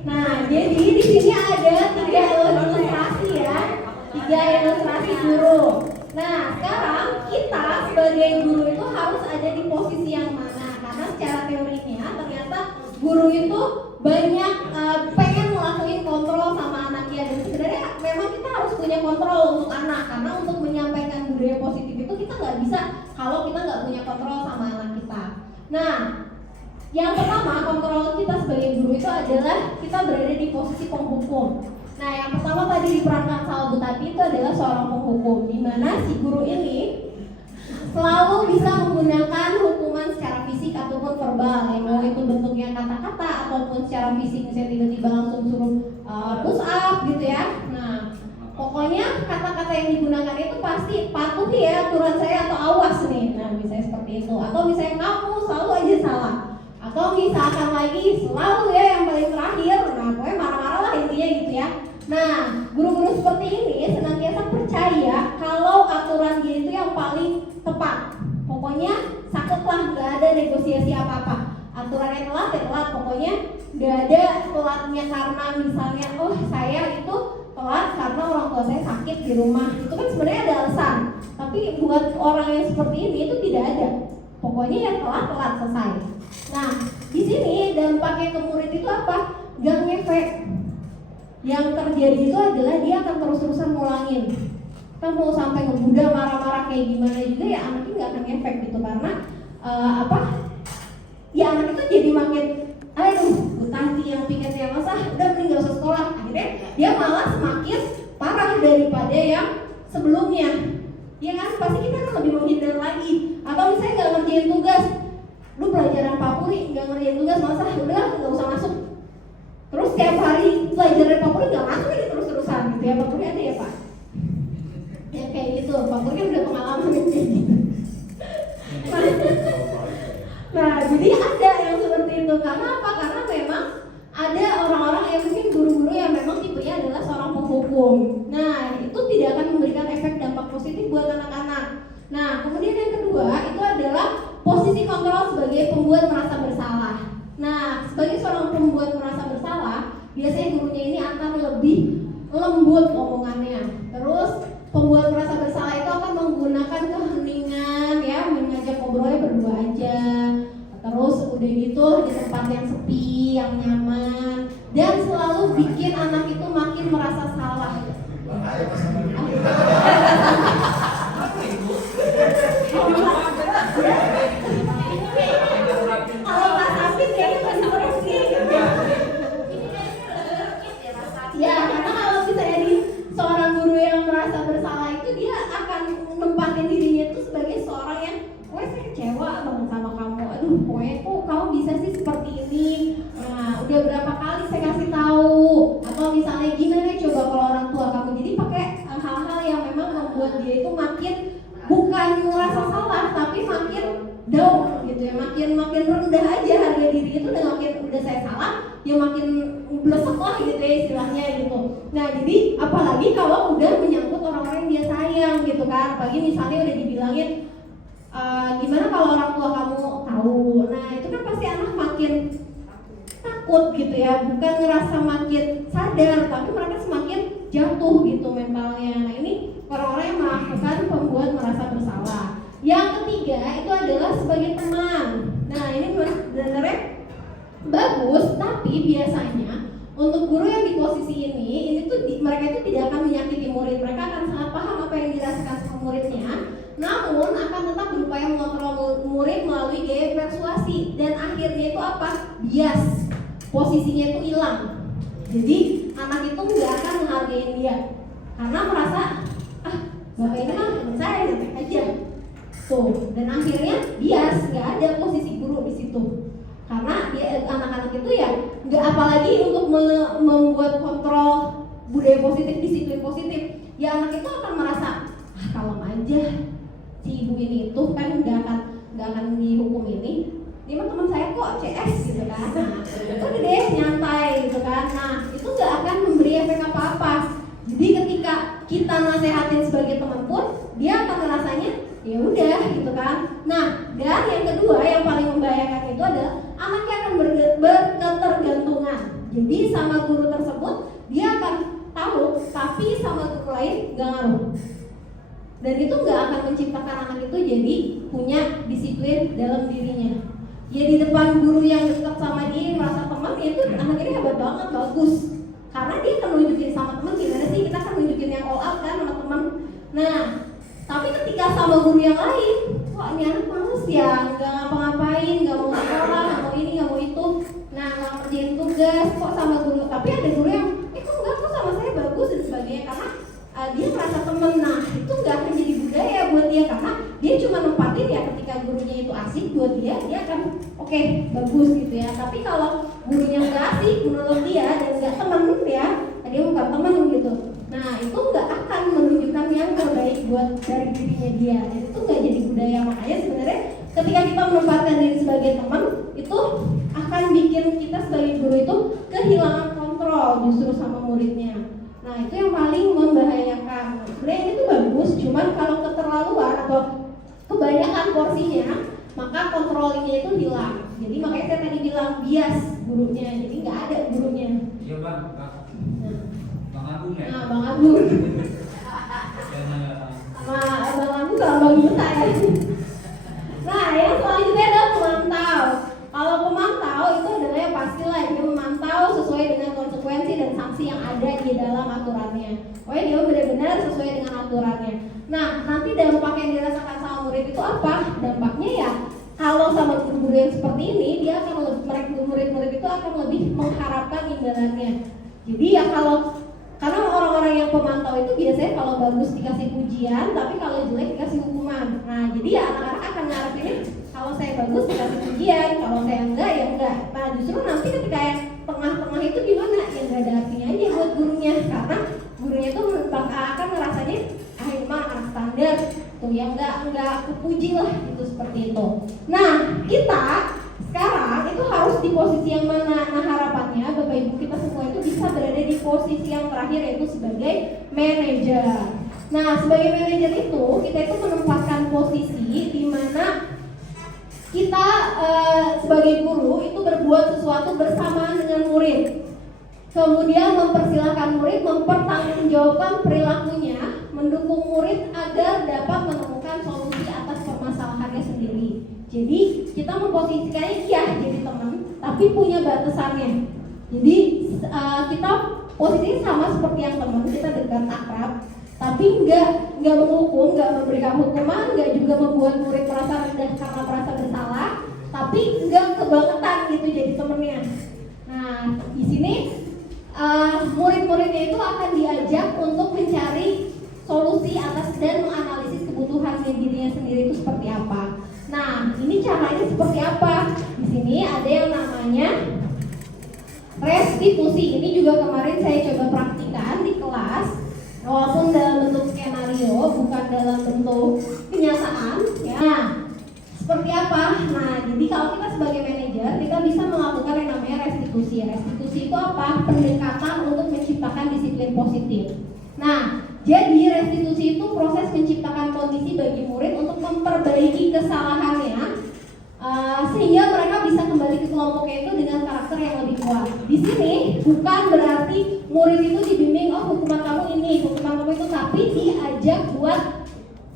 Nah, jadi di sini ada 3 ilustrasi ya, 3 ilustrasi guru. Nah, sekarang kita sebagai guru itu harus ada di posisi yang mana? Karena secara teorinya ternyata guru itu banyak pengen ngelakuin kontrol sama anaknya, dan sebenarnya memang kita harus punya kontrol untuk anak, karena untuk menyampaikan budaya positif itu kita nggak bisa kalau kita nggak punya kontrol sama anak kita. Nah, yang pertama, kontrol kita sebagai guru itu adalah kita berada di posisi penghukum. Nah, yang pertama tadi diperankan sama Bu Tati itu adalah seorang penghukum, di mana si guru ini selalu bisa menggunakan hukuman secara fisik ataupun verbal, yang mau itu bentuknya kata-kata ataupun secara fisik, misalnya tiba-tiba langsung suruh push up gitu ya. Nah, pokoknya Pokoknya kata-kata yang digunakan itu pasti patuhi ya aturan saya atau awas nih. Nah, misalnya seperti itu. Atau misalnya kamu selalu aja salah. Atau misalkan lagi selalu ya yang paling terakhir. Nah, pokoknya marah-marah lah intinya gitu ya. Nah, guru-guru seperti ini senantiasa percaya kalau aturan dia itu yang paling tepat. Pokoknya sakleklah, nggak ada negosiasi apa-apa. Aturannya telat ya telat, pokoknya nggak ada telatnya karena misalnya oh saya itu telat karena orang tua saya sakit di rumah. Itu kan sebenarnya ada alasan. Tapi buat orang yang seperti ini itu tidak ada. Pokoknya yang telat selesai. Nah, di sini dampaknya ke murid itu apa? Gak ngefek. Yang terjadi itu adalah dia akan terus-terusan ngulangin. Kita mau sampai ngebuda marah-marah kayak gimana juga ya anaknya nggak akan ngefek gitu karena ya anak itu jadi makin tadi yang pikirnya masa udah mending gak usah sekolah, akhirnya dia malah semakin parah daripada yang sebelumnya. Ya kan pasti kita kan lebih menghindar lagi. Atau misalnya nggak ngerjain tugas, lu pelajaran papuri nggak ngerjain tugas masa udah nggak usah masuk. Terus tiap hari pelajaran papuri nggak masuk lagi terus-terusan gitu ya. Papuri ada ya Pak? Ya kayak gitu, papuri kan udah pengalaman kayak gitu. Nah, jadi ada yang seperti itu. Karena apa? Karena memang ada orang-orang yang mungkin guru-guru yang memang tipenya adalah seorang penghukum. Nah, itu tidak akan memberikan efek dampak positif buat anak-anak. Nah, kemudian yang kedua itu adalah posisi kontrol sebagai pembuat merasa bersalah. Nah, sebagai seorang pembuat merasa bersalah, biasanya gurunya ini akan lebih lembut omongannya. Terus pembuat merasa bersalah itu akan menggunakan keheningan ya, mengajak ngobrolnya berdua aja. Terus udah gitu di tempat yang sepi, yang nyaman, dan selalu bikin anak itu makin merasa salah. Kalau Mas Afif kayaknya masih korupsi. Ya, karena kalau misalnya di seorang guru yang merasa bersalah itu dia akan menempatin dirinya itu sebagai seorang yang saya kecewa banget sama kamu. Aduh, pokoknya kok kamu bisa sih seperti ini. Nah, udah berapa kali saya kasih tahu. Atau misalnya gimana coba kalau orang tua kamu. Jadi pakai hal-hal yang memang membuat dia itu makin bukan merasa salah, tapi makin down gitu ya, makin rendah aja harga diri itu. Dan makin udah saya salah, ya makin blesek lah gitu ya istilahnya gitu. Nah, jadi apalagi kalau udah menyangkut orang-orang yang dia sayang gitu kan. Apalagi misalnya udah dibilangin gimana kalau orang tua kamu tahu. Nah, itu kan pasti anak makin takut gitu ya, bukan ngerasa makin sadar, tapi mereka semakin jatuh gitu mentalnya. Nah, ini orang-orang yang melakukan pembuat merasa bersalah. Yang ketiga itu adalah sebagai teman. Nah, ini sebenarnya bagus, tapi biasanya untuk guru yang di posisi ini tuh mereka itu tidak akan menyakiti murid. Mereka akan sangat paham apa yang dirasakan sama muridnya, namun akan tetap berupaya mengontrol murid melalui gaya persuasi. Dan akhirnya itu apa? Bias. Posisinya itu hilang. Jadi anak itu nggak akan menghargai dia karena merasa bapak ini mah teman saya aja. Tuh, dan akhirnya bias, nggak ada posisi guru di situ. Karena dia anak-anak itu ya nggak, apalagi untuk membuat kontrol budaya positif, disiplin positif, ya anak itu akan merasa kalem aja si ibu ini itu kan nggak akan dihukum ini. Dia mah teman saya kok CS gitu kan. Nah, itu deh nyantai gitu kan. Nah, itu nggak akan memberi efek apa-apa. Jadi ketika kita nasehatin sebagai teman pun dia akan ngerasanya ya udah gitu kan. Nah, dan yang kedua yang paling membahayakan itu adalah anaknya akan berketergantungan. Jadi sama guru tersebut dia akan tahu, tapi sama guru lain nggak ngaruh. Dan itu nggak akan menciptakan anak itu jadi punya disiplin dalam dirinya. Ya di depan guru yang dekat sama dia merasa teman, ya itu anak ini hebat banget, bagus. Karena dia akan nunjukin sama teman gimana sih, kita akan nunjukin yang all out kan sama teman. Nah, tapi ketika sama guru yang lain, kok ini anak males ya, nggak ngapa-ngapain, nggak mau sekolah, nggak mau ini, nggak mau itu, nah nggak ngerjain tugas, kok sama guru. Tapi ada guru yang, kok enggak, kok sama saya bagus dan sebagainya, karena dia merasa temen. Nah, itu nggak akan jadi budaya buat dia, karena dia cuma nempatin ya ketika gurunya itu asik buat dia akan oke, bagus gitu ya. Tapi kalau gurunya nggak asik menurut dia dan nggak temen ya, dia bukan temen gitu, nah itu nggak akan yang terbaik buat dari dirinya dia. Dan itu nggak jadi budaya. Makanya sebenarnya ketika kita menempatkan diri sebagai teman, itu akan bikin kita sebagai guru itu kehilangan kontrol justru sama muridnya. Nah itu yang paling membahayakan. Sebenarnya ini tuh bagus, cuman kalau keterlaluan atau kebanyakan porsinya, maka kontrolnya itu hilang. Jadi makanya saya tadi bilang bias gurunya, jadi nggak ada gurunya. Iya bang, Bang Agung ya? Nah Bang Agung sama Bang Agung sama Bang Yuta ya. Nah yang selanjutnya adalah pemantau. Kalau pemantau itu adalah yang pastilah dia memantau sesuai dengan konsekuensi dan sanksi yang ada di dalam aturannya. Pokoknya dia benar-benar sesuai dengan aturannya. Nah nanti dampak yang dirasakan sama murid itu apa? Dampaknya ya kalau sama guru-guru yang seperti ini, dia akan murid-murid itu akan lebih mengharapkan imbalannya. Jadi ya karena orang-orang yang pemantau itu biasanya kalau bagus dikasih pujian, tapi kalau jelek dikasih hukuman. Nah jadi ya anak-anak akan ngarepin kalau saya bagus dikasih pujian, kalau saya enggak ya enggak. Nah justru nanti ketika yang tengah-tengah itu gimana? Ya enggak ada artinya aja buat gurunya, karena gurunya itu akan ngerasanya ini mah anak standar tuh yang enggak kepuji lah gitu, seperti itu. Nah kita sekarang itu harus di posisi yang mana? Nah harapannya Bapak Ibu kita semua itu bisa berada di posisi yang terakhir, yaitu sebagai manajer. Nah sebagai manajer itu kita itu menempatkan posisi di mana kita sebagai guru itu berbuat sesuatu bersamaan dengan murid. Kemudian mempersilahkan murid mempertanggungjawabkan perilakunya, mendukung murid agar dapat menemukan solusi atas permasalahannya sendiri. Jadi kita memposisikannya iya jadi teman, tapi punya batasannya. Jadi kita posisinya sama seperti yang teman, kita dekat akrab, tapi nggak menghukum, nggak memberikan hukuman, nggak juga membuat murid merasa rendah karena merasa bersalah, tapi nggak kebangetan gitu jadi temennya. Nah di sini murid-muridnya itu akan diajak untuk mencari solusi atas dan menganalisis kebutuhan dirinya sendiri itu seperti apa. Nah ini caranya seperti apa? Di sini ada yang namanya restitusi. Ini juga kemarin saya coba praktikan di kelas, walaupun dalam bentuk skenario, bukan dalam bentuk kenyataan. Ya. Nah, seperti apa? Nah, jadi kalau kita sebagai manajer, kita bisa melakukan yang namanya restitusi. Restitusi itu apa? Pendekatan untuk menciptakan disiplin positif. Nah, jadi restitusi itu proses menciptakan kondisi bagi murid untuk memperbaiki kesalahannya, sehingga mereka bisa kembali ke kelompoknya itu dengan karakter yang lebih kuat. Di sini bukan berarti murid itu dibimbing, oh hukuman kamu ini, hukuman kamu itu, tapi diajak buat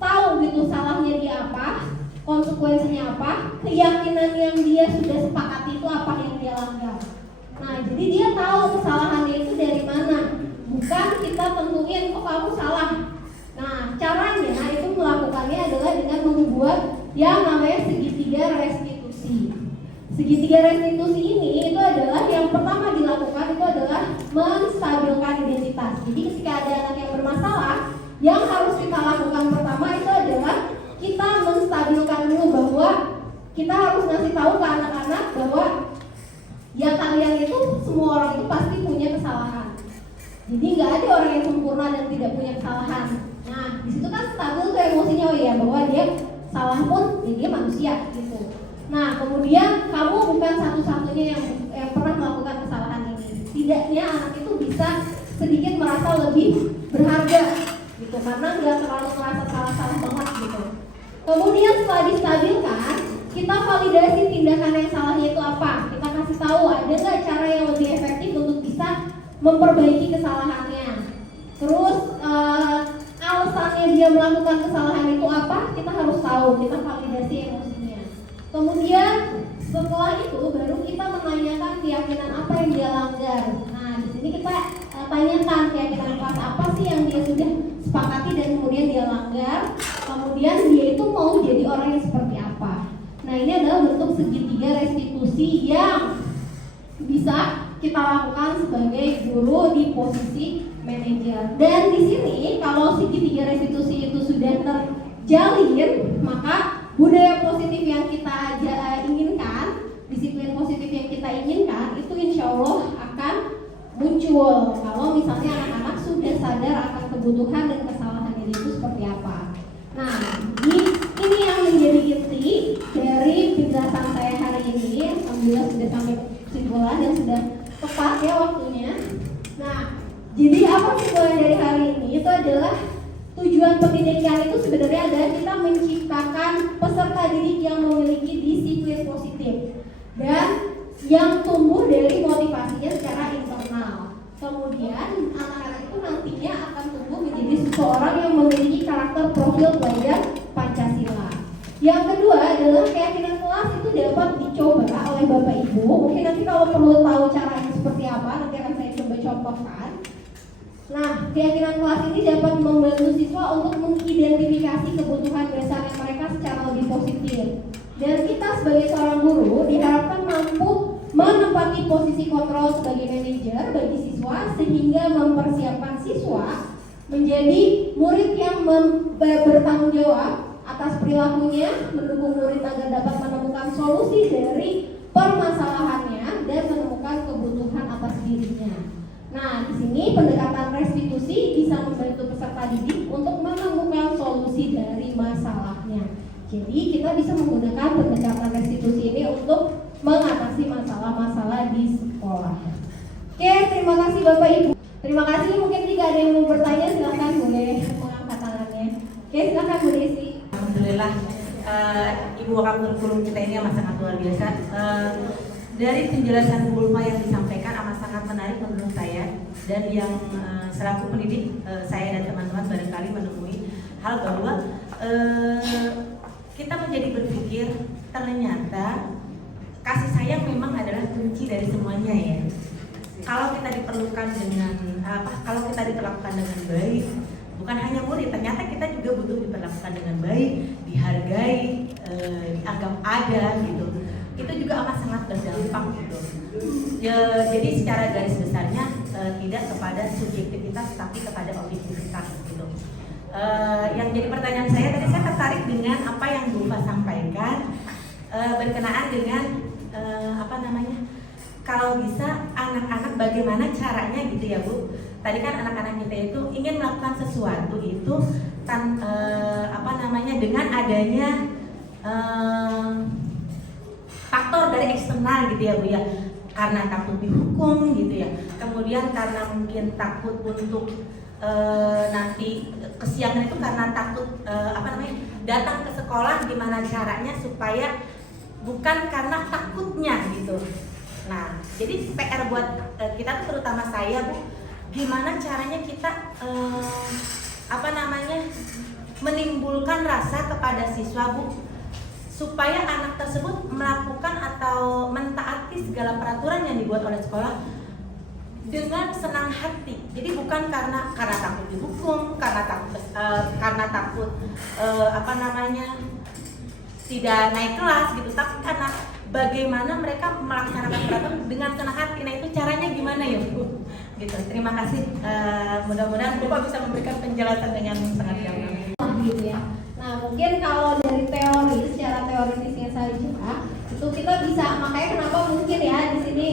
tahu gitu salahnya dia apa, konsekuensinya apa, keyakinan yang dia sudah sepakati itu apa yang dia langgar. Nah, jadi dia tahu kesalahannya itu dari mana, bukan kita tentuin, oh kamu salah. Nah, caranya itu melakukannya adalah dengan membuat yang namanya segitiga restitusi. Segitiga restitusi ini itu adalah yang pertama dilakukan itu adalah menstabilkan identitas. Jadi ketika ada anak yang bermasalah, yang harus kita lakukan pertama itu adalah kita menstabilkan dulu bahwa kita harus ngasih tahu ke anak-anak bahwa ya kalian itu semua orang itu pasti punya kesalahan. Jadi nggak ada orang yang sempurna dan tidak punya kesalahan. Nah di situ kan stabil tuh emosinya, oh ya bahwa dia salah pun ya dia manusia gitu. Nah kemudian kamu bukan satu-satunya yang pernah melakukan kesalahan ini. Setidaknya anak itu bisa sedikit merasa lebih berharga gitu, karena nggak terlalu merasa salah-salah banget gitu. Kemudian setelah distabilkan, kita validasi tindakan yang salahnya itu apa. Kita kasih tahu ada nggak cara yang lebih efektif untuk bisa memperbaiki kesalahannya. Terus alasannya dia melakukan kesalahan itu apa, kita harus tahu, kita validasi emosinya. Kemudian setelah itu baru kita menanyakan keyakinan apa yang dia langgar. Nah di sini kita tanyakan keyakinan kelas apa sih yang dia sudah sepakati dan kemudian dia langgar. Kemudian dia itu mau jadi orang yang seperti apa. Nah ini adalah bentuk segitiga restitusi yang bisa kita lakukan sebagai guru di posisi manajer. Dan di sini kalau segitiga restitusi itu sudah terjalin, maka budaya positif yang kita inginkan, disiplin positif yang kita inginkan, itu insya Allah akan muncul kalau misalnya anak-anak sudah sadar akan kebutuhan dan kesalahan diri itu tujuan pendidikan itu sebenarnya adalah kita menciptakan peserta didik yang memiliki disiplin positif dan yang tumbuh dari motivasinya secara internal. Kemudian anak-anak itu nantinya akan tumbuh menjadi seseorang yang memiliki karakter profil pelajar Pancasila. Yang kedua adalah keyakinan kelas itu dapat dicoba oleh Bapak Ibu. Mungkin nanti kalau perlu tahu caranya seperti apa, nanti akan saya coba contohkan. Nah, keyakinan kelas ini dapat membantu siswa untuk mengidentifikasi kebutuhan dasarnya mereka secara lebih positif. Dan kita sebagai seorang guru diharapkan mampu menempati posisi kontrol sebagai manajer bagi siswa sehingga mempersiapkan siswa menjadi murid yang bertanggung jawab atas perilakunya, mendukung murid agar dapat menemukan solusi dari permasalahannya dan menemukan kebutuhan atas dirinya. Nah, di sini pendekatan restitusi bisa membantu peserta didik untuk menemukan solusi dari masalahnya. Jadi kita bisa menggunakan pendekatan restitusi ini untuk mengatasi masalah-masalah di sekolah. Oke, terima kasih Bapak Ibu. Terima kasih. Mungkin jika ada yang mau bertanya silahkan boleh mengangkat tangannya. Oke, silahkan Bu Desi. Alhamdulillah, Ibu Wakaf Kurikulum kita ini amat sangat luar biasa. Dari penjelasan Bu Ulfa yang disampaikan amat sangat menarik menurut saya, dan yang selaku pendidik saya dan teman-teman barangkali menemui hal bahwa kita menjadi berpikir ternyata kasih sayang memang adalah kunci dari semuanya ya. Kalau kita diperlukan dengan kalau kita diperlakukan dengan baik, bukan hanya murid, ternyata kita juga butuh diperlakukan dengan baik, dihargai, dianggap ada gitu. Itu juga amat sangat berdampak gitu. Jadi secara garis besarnya tidak kepada subjektivitas tapi kepada objektivitas gitu. Yang jadi pertanyaan saya tadi, saya tertarik dengan apa yang Bu Ulfa sampaikan berkenaan dengan kalau bisa anak-anak bagaimana caranya gitu ya Bu. Tadi kan anak-anak kita itu ingin melakukan sesuatu itu dengan adanya faktor dari eksternal gitu ya Bu ya, karena takut dihukum gitu ya, kemudian karena mungkin takut untuk nanti kesiangan itu karena takut datang ke sekolah, gimana caranya supaya bukan karena takutnya gitu. Nah, jadi PR buat kita tuh, terutama saya Bu, gimana caranya kita menimbulkan rasa kepada siswa Bu, supaya anak tersebut melakukan atau mentaati segala peraturan yang dibuat oleh sekolah dengan senang hati. Jadi bukan karena takut dihukum, karena takut tidak naik kelas gitu, tapi karena bagaimana mereka melaksanakan peraturan dengan senang hati. Nah, itu caranya gimana ya Bu? Gitu. Terima kasih. Mudah-mudahan Bapak bisa memberikan penjelasan dengan sangat gamblang. Gitu ya. Nah, mungkin kalau dari teori, secara teoritisnya saja itu kita bisa, makanya kenapa mungkin ya di sini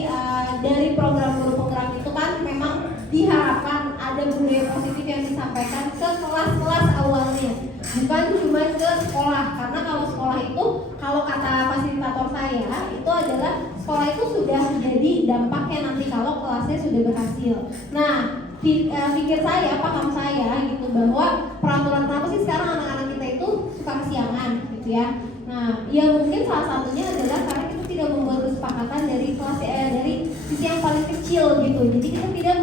dari program guru penggerak itu kan memang diharapkan ada budaya positif yang disampaikan ke kelas-kelas awalnya, bukan cuma ke sekolah. Karena kalau sekolah itu, kalau kata fasilitator saya itu adalah sekolah itu sudah menjadi dampaknya nanti kalau kelasnya sudah berhasil. Nah, pikir saya, paham saya gitu, bahwa peraturan kenapa sih sekarang anak-anak kita itu suka kesiangan gitu ya. Nah, ya mungkin salah satunya adalah karena kita tidak membuat kesepakatan dari kelas dari sisi yang paling kecil gitu. Jadi kita tidak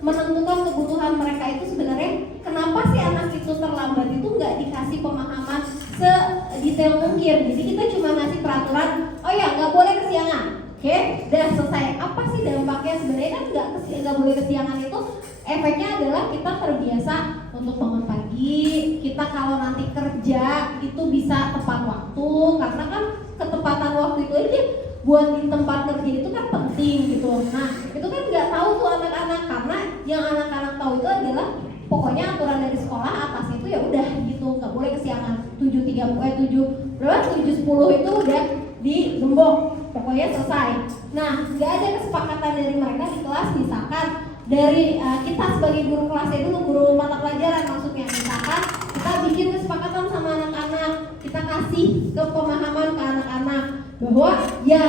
menentukan kebutuhan mereka itu sebenarnya kenapa sih anak itu terlambat, itu nggak dikasih pemahaman sedetail mungkin. Jadi kita cuma ngasih peraturan, oh ya nggak boleh kesiangan. Oke, udah selesai. Apa sih dampaknya sebenarnya? Kan nggak boleh kesiangan itu efeknya adalah kita terbiasa untuk bangun pagi. Kita kalau nanti kerja itu bisa tepat waktu, karena kan ketepatan waktu itu aja buat di tempat kerja itu kan penting gitu. Nah, itu kan nggak tahu tuh anak-anak, karena yang anak-anak tahu itu adalah pokoknya aturan dari sekolah atas itu ya udah gitu, nggak boleh kesiangan. 7.10 itu udah digembok, pokoknya selesai. Nah, nggak ada kesepakatan dari mereka di kelas, misalkan dari kita sebagai guru kelasnya dulu, guru mata pelajaran maksudnya, misalkan kita bikin kesepakatan sama anak-anak, kita kasih ke pemahaman ke anak-anak bahwa ya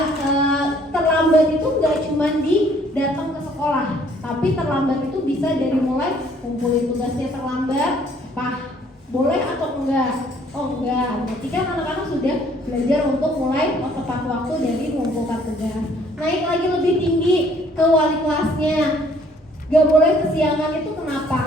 terlambat itu nggak cuma di datang ke sekolah, tapi terlambat itu bisa dari mulai kumpulin tugasnya terlambat, boleh atau enggak? Oh enggak, berarti kan anak-anak sudah belajar untuk mulai tepat waktu dari mengumpulkan tugas. Naik lagi lebih tinggi ke wali kelasnya, gak boleh kesiangan itu kenapa?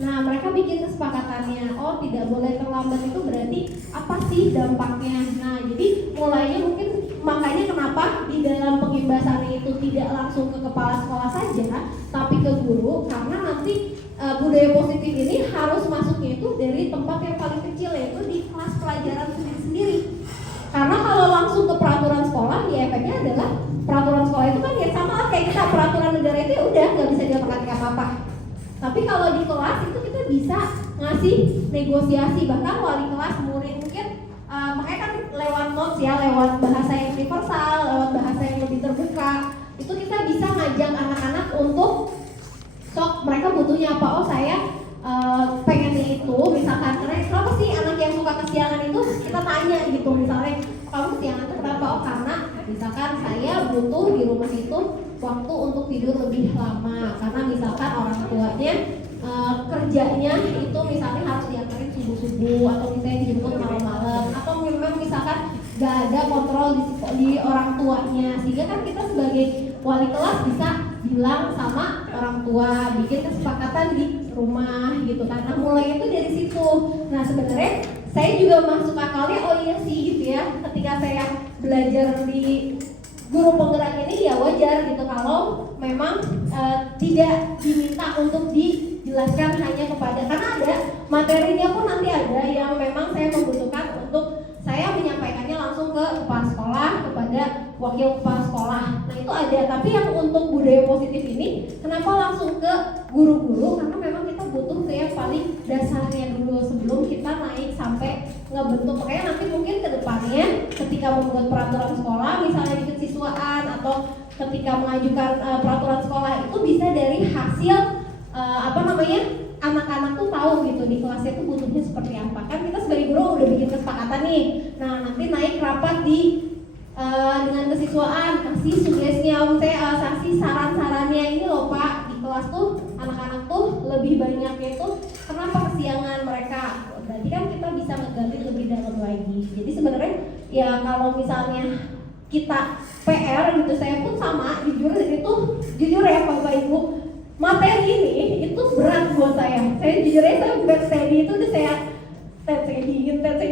Nah mereka bikin kesepakatannya, oh tidak boleh terlambat itu berarti apa sih dampaknya? Nah jadi mulainya mungkin makanya kenapa di dalam pengimbasannya itu tidak langsung ke kepala sekolah saja, tapi ke guru, karena nanti budaya positif ini harus masuknya itu dari tempat yang paling kecil, yaitu di kelas pelajaran sendiri-sendiri. Karena kalau langsung ke peraturan sekolah, ya efeknya adalah peraturan sekolah itu kan ya sama lah kayak kita peraturan negara itu ya udah nggak bisa diapakan apa-apa. Tapi kalau di kelas itu kita bisa ngasih negosiasi, bahkan wali kelas murid mungkin makanya kan lewat notes ya, lewat bahasa yang universal, lewat bahasa yang lebih terbuka, itu kita bisa ngajak anak-anak untuk sok mereka butuhnya apa, oh saya pengennya itu misalkan, karena kenapa sih anak yang suka kesiangan itu kita tanya gitu, misalnya kamu kesiangan itu kenapa? Oh karena misalkan saya butuh di rumah itu waktu untuk tidur lebih lama, karena misalkan orang tuanya kerjanya itu misalnya harus diantarin subuh-subuh atau misalnya dijemput malam-malam, atau memang misalkan gak ada kontrol di orang tuanya, sehingga kan kita sebagai wali kelas bisa bilang sama orang tua, bikin kesepakatan di rumah gitu kan. Nah mulai itu dari situ. Nah sebenarnya saya juga masuk akalnya, oh iya sih gitu ya, ketika saya belajar di guru penggerak ini ya wajar gitu kalau memang tidak diminta untuk dijelaskan hanya kepada, karena ada materinya pun nanti ada yang memang saya membutuhkan untuk saya menyampaikannya langsung ke kepala sekolah, kepada wakil kepala sekolah. Nah itu ada, tapi yang untuk budaya positif ini kenapa langsung ke guru-guru? Karena memang kita butuh ke yang paling dasarnya dulu sebelum kita naik sampai ngebentuk. Makanya nanti mungkin ke depannya ketika membuat peraturan sekolah, misalnya di kesiswaan atau ketika mengajukan peraturan sekolah, itu bisa dari hasil anak-anak tuh tahu gitu di kelasnya tuh butuhnya seperti apa. Kan kita sebagai guru udah bikin kesepakatan nih. Nah nanti naik rapat di dengan kesiswaan, kasih sugestinya, kasih saran-sarannya, ini loh Pak, di kelas tuh anak-anak tuh lebih banyak itu kenapa kesiangan mereka. Berarti kan kita bisa menggali lebih dalam lagi. Jadi sebenarnya ya kalau misalnya kita PR gitu, saya pun sama jujur ya Bapak Ibu, materi ini itu berat buat saya. Saya jujur aja, saya buat study itu udah saya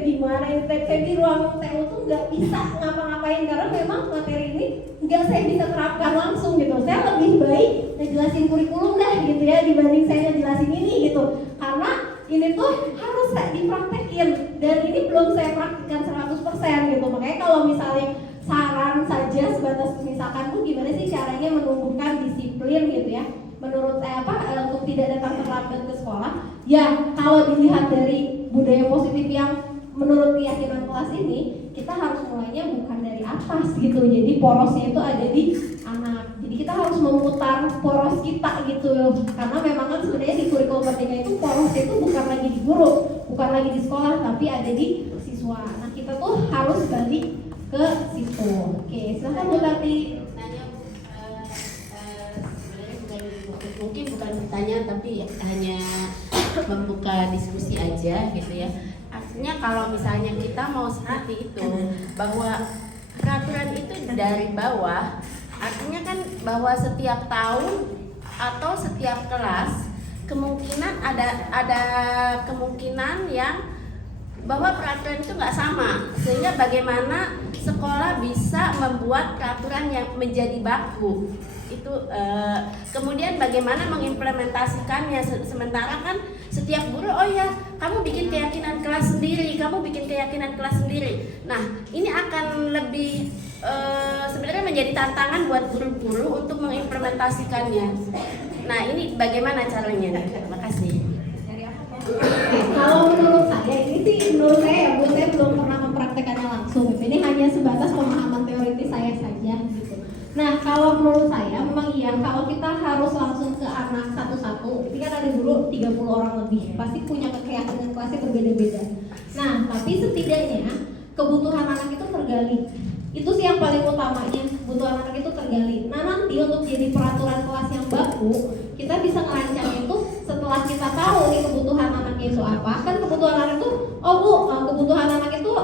gimana, saya di ruang TU tuh nggak bisa ngapa-ngapain karena memang materi ini nggak saya bisa terapkan langsung gitu. Saya lebih baik ngejelasin kurikulum dah gitu ya dibanding saya ngejelasin ini gitu, karena ini tuh harus dipraktekin dan ini belum saya praktikkan 100% gitu. Makanya kalau misalnya saran saja sebatas misalkan tuh gimana sih caranya menumbuhkan disiplin gitu ya, menurut saya untuk tidak datang terlambat ke sekolah. Ya kalau dilihat dari budaya positif yang menurut keyakinan kelas ini, kita harus mulainya bukan dari atas gitu. Jadi porosnya itu ada di anak. Jadi kita harus memutar poros kita gitu. Karena memang kan sebenarnya di kurikulum merdeka itu porosnya itu bukan lagi di guru, bukan lagi di sekolah, tapi ada di siswa. Nah kita tuh harus balik ke situ. Oke, silakan Bu Tati. Mungkin bukan pertanyaan tapi hanya membuka diskusi aja gitu ya. Artinya kalau misalnya kita mau seperti itu, bahwa peraturan itu dari bawah, artinya kan bahwa setiap tahun atau setiap kelas kemungkinan ada kemungkinan yang bahwa peraturan itu nggak sama, sehingga bagaimana sekolah bisa membuat peraturan yang menjadi baku itu, kemudian bagaimana mengimplementasikannya. Sementara kan setiap guru, oh ya kamu bikin keyakinan kelas sendiri, kamu bikin keyakinan kelas sendiri. Nah ini akan lebih sebenarnya menjadi tantangan buat guru-guru untuk mengimplementasikannya. Nah ini bagaimana caranya nih? Terima kasih. Kalau menurut saya, ini sih menurut saya ya, saya belum pernah mempraktekannya langsung. Ini hanya sebatas pemahaman teoritis saya saja gitu. Nah kalau menurut saya memang iya, kalau kita harus langsung ke anak satu-satu, ini kan ada dulu 30 orang lebih, pasti punya keyakinan kelasnya berbeda-beda. Nah tapi setidaknya kebutuhan anak itu tergali. Itu sih yang paling utamanya, kebutuhan anak itu tergali. Nah nanti untuk jadi peraturan kelas yang baku, kita bisa ngerancang itu setelah kita tahu nih kebutuhan anaknya itu apa. Kan kebutuhan anak itu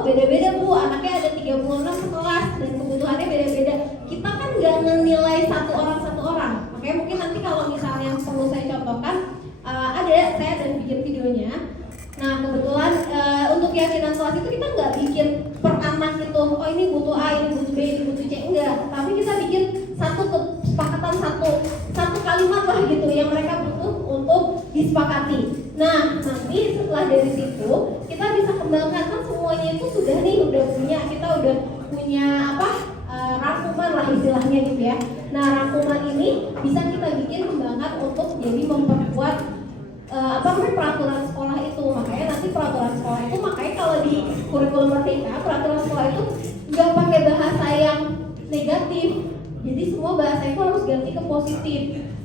beda-beda Bu, anaknya ada 36 sekelas dan kebutuhannya beda-beda. Kita kan nggak menilai satu orang, makanya mungkin nanti kalau misalnya perlu saya contohkan, saya ada bikin videonya. Nah kebetulan untuk keyakinan kelas itu kita nggak bikin per anak itu, oh ini butuh A, ini butuh B, ini butuh C, enggak. Tapi kita bikin satu kesepakatan, satu kalimat lah gitu yang mereka butuh untuk disepakati. Nah nanti setelah dari situ kita bisa kembangkan, kan semuanya itu sudah punya, kita udah punya rangkuman lah istilahnya gitu ya. Nah rangkuman ini bisa kita bikin kembangkan untuk jadi memperkuat peraturan sekolah itu. Makanya nanti peraturan sekolah itu, makanya kalau di kurikulum merdeka peraturan sekolah itu nggak pakai bahasa yang negatif, jadi semua bahasa itu harus ganti ke positif.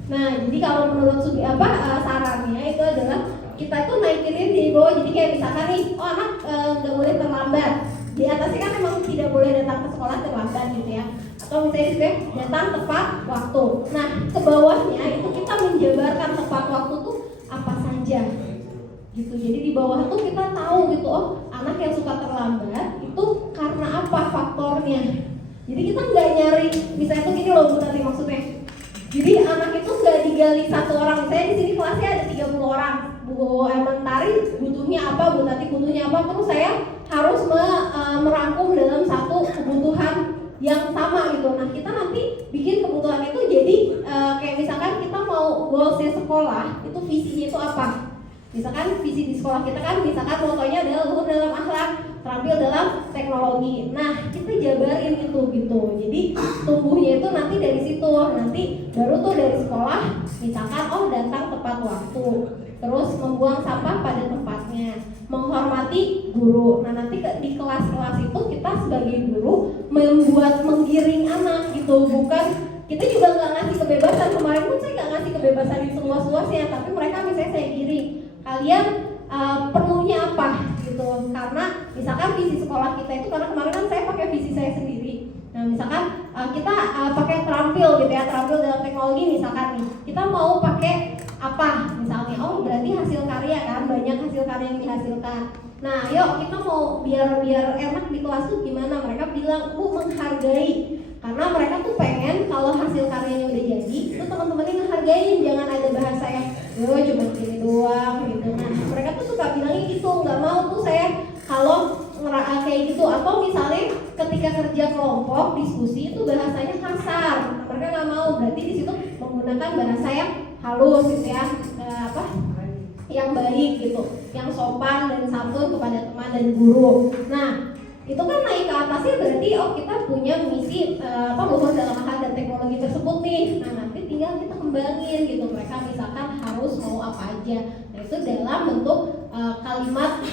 Nah jadi kalau menurut sarannya itu adalah kita itu naikinin di bawah, jadi kayak misalkan nih, oh anak nggak boleh terlambat, di atasnya kan memang tidak boleh datang ke sekolah terlambat gitu ya, atau misalnya datang tepat waktu. Nah ke bawahnya itu kita menjabarkan tepat waktu tuh apa saja gitu. Jadi di bawah tuh kita tahu gitu, oh anak yang suka terlambat itu karena apa faktornya. Jadi kita nggak nyari, misalnya tuh gini loh Bu Tati maksudnya. Jadi anak itu nggak digali satu orang, misalnya di sini kelasnya ada 30 orang, Bu Elementari butuhnya apa, Bu Tati butuhnya apa, terus saya harus merangkum dalam satu kebutuhan yang sama gitu. Nah kita nanti bikin kebutuhan itu jadi kayak misalkan kita mau goalsnya sekolah itu visinya itu apa. Misalkan visi di sekolah kita kan misalkan motonya adalah luhur dalam akhlak, terampil dalam teknologi. Nah kita jabarin itu gitu. Jadi tumbuhnya itu nanti dari situ. Nanti baru tuh dari sekolah misalkan datang tepat waktu, terus membuang sampah pada tempatnya, menghormati guru. Nah nanti di kelas-kelas itu kita sebagai guru menggiring anak gitu, bukan kita juga nggak ngasih kebebasan. Kemarin pun saya nggak ngasih kebebasan di seluas-luasnya, tapi mereka misalnya saya giring, kalian perlunya apa gitu. Karena misalkan visi sekolah kita itu, karena kemarin kan saya pakai visi saya sendiri. Nah misalkan kita pakai terampil gitu ya, terampil dalam teknologi misalkan nih, kita mau pakai apa misalnya, oh berarti hasil karya kan, banyak hasil karya yang dihasilkan. Nah yuk kita mau biar enak di kelas tuh gimana, mereka bilang Bu menghargai. Karena mereka tuh pengen kalau hasil karyanya udah jadi, itu teman-temannya ngehargain, jangan ada bahasa yang cuma gini doang gitu. Nah mereka tuh suka bilangnya gitu, nggak mau tuh saya kalau kayak gitu. Atau misalnya ketika kerja kelompok diskusi itu bahasanya kasar, mereka nggak mau, berarti di situ menggunakan bahasa yang halus gitu ya, yang baik gitu, yang sopan dan santun kepada teman dan guru. Nah itu kan naik ke atasnya berarti kita punya misi luhur dalam akhlak dan teknologi tersebut nih. Nah nanti tinggal kita kembangin gitu, mereka misalkan harus mau apa aja. Nah itu dalam bentuk kalimat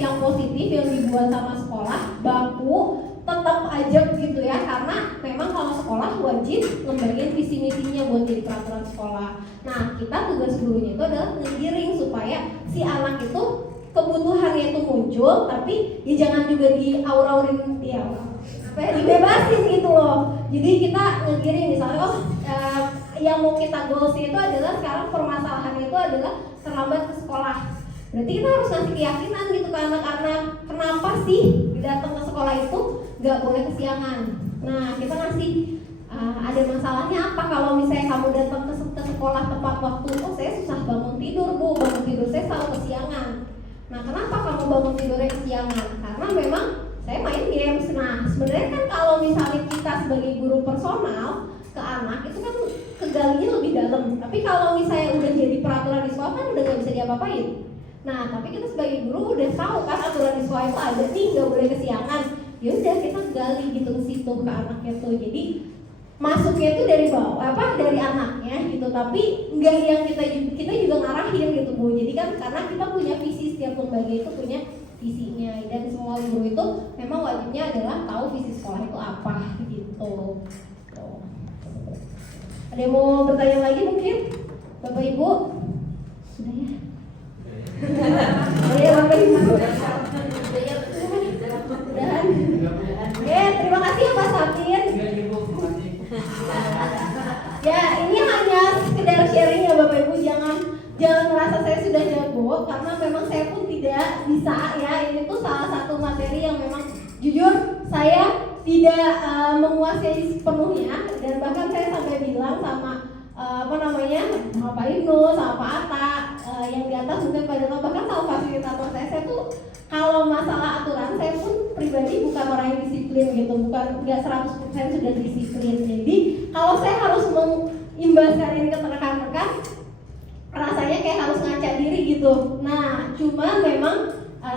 yang positif yang dibuat sama sekolah, baku tetap aja gitu ya, karena memang kalau sekolah wajib ngembangin visi misinya buat jadi peraturan sekolah. Nah kita tugas gurunya itu adalah ngegiring supaya si anak itu kebutuhannya itu muncul, tapi ya jangan juga diaur-aurin ya, dibebasin gitu loh. Jadi kita ngegiring misalnya yang mau kita goalsnya itu adalah sekarang permasalahannya itu adalah terlambat ke sekolah. Berarti kita harus ngasih keyakinan gitu ke anak-anak, kenapa sih datang ke sekolah itu nggak boleh kesiangan. Nah kita ngasih ada masalahnya apa kalau misalnya kamu datang ke sekolah tepat waktu. Oh saya susah bangun tidur Bu, bangun tidur saya selalu kesiangan. Nah kenapa kamu bangun tidurnya kesiangan? Karena memang saya main games. Nah sebenarnya kan kalau misalnya kita sebagai guru personal ke anak itu kan kegalinya lebih dalam. Tapi kalau misalnya udah jadi peraturan di sekolah kan udah gak bisa diapa-apain. Nah tapi kita sebagai guru udah tahu kan aturan di sekolah itu ada nih, nggak boleh kesiangan. Ya udah kita gali gitu ke situ ke anaknya tuh. Jadi masuknya itu dari bawah dari anaknya gitu, tapi enggak yang kita juga ngarahin gitu Bu. Jadi kan karena kita punya visi, setiap lembaga itu punya visinya, dan semua guru itu memang wajibnya adalah tahu visi sekolah itu apa gitu. Ada yang mau bertanya lagi mungkin Bapak Ibu? Sudah ya? Sudah ya Bapak Ibu? Udahan. Terima kasih ya Pak Sapir. Ya ini hanya sekedar sharing ya Bapak Ibu, jangan merasa saya sudah jago, karena karena memang saya pun tidak bisa ya, ini tuh salah satu materi yang memang jujur saya tidak menguasai sepenuhnya, dan bahkan saya sampai bilang sama sama Pak Ibnu, sama Pak Atta, yang di atas mungkin Pak Dino, bahkan sama fasilitator saya tuh kalau masalah aturan, saya pun pribadi bukan orang yang disiplin gitu, bukan nggak 100% sudah disiplin. Jadi kalau saya harus mengimbaskan ini ke rekan-rekan, rasanya kayak harus ngaca diri gitu. Nah, cuma memang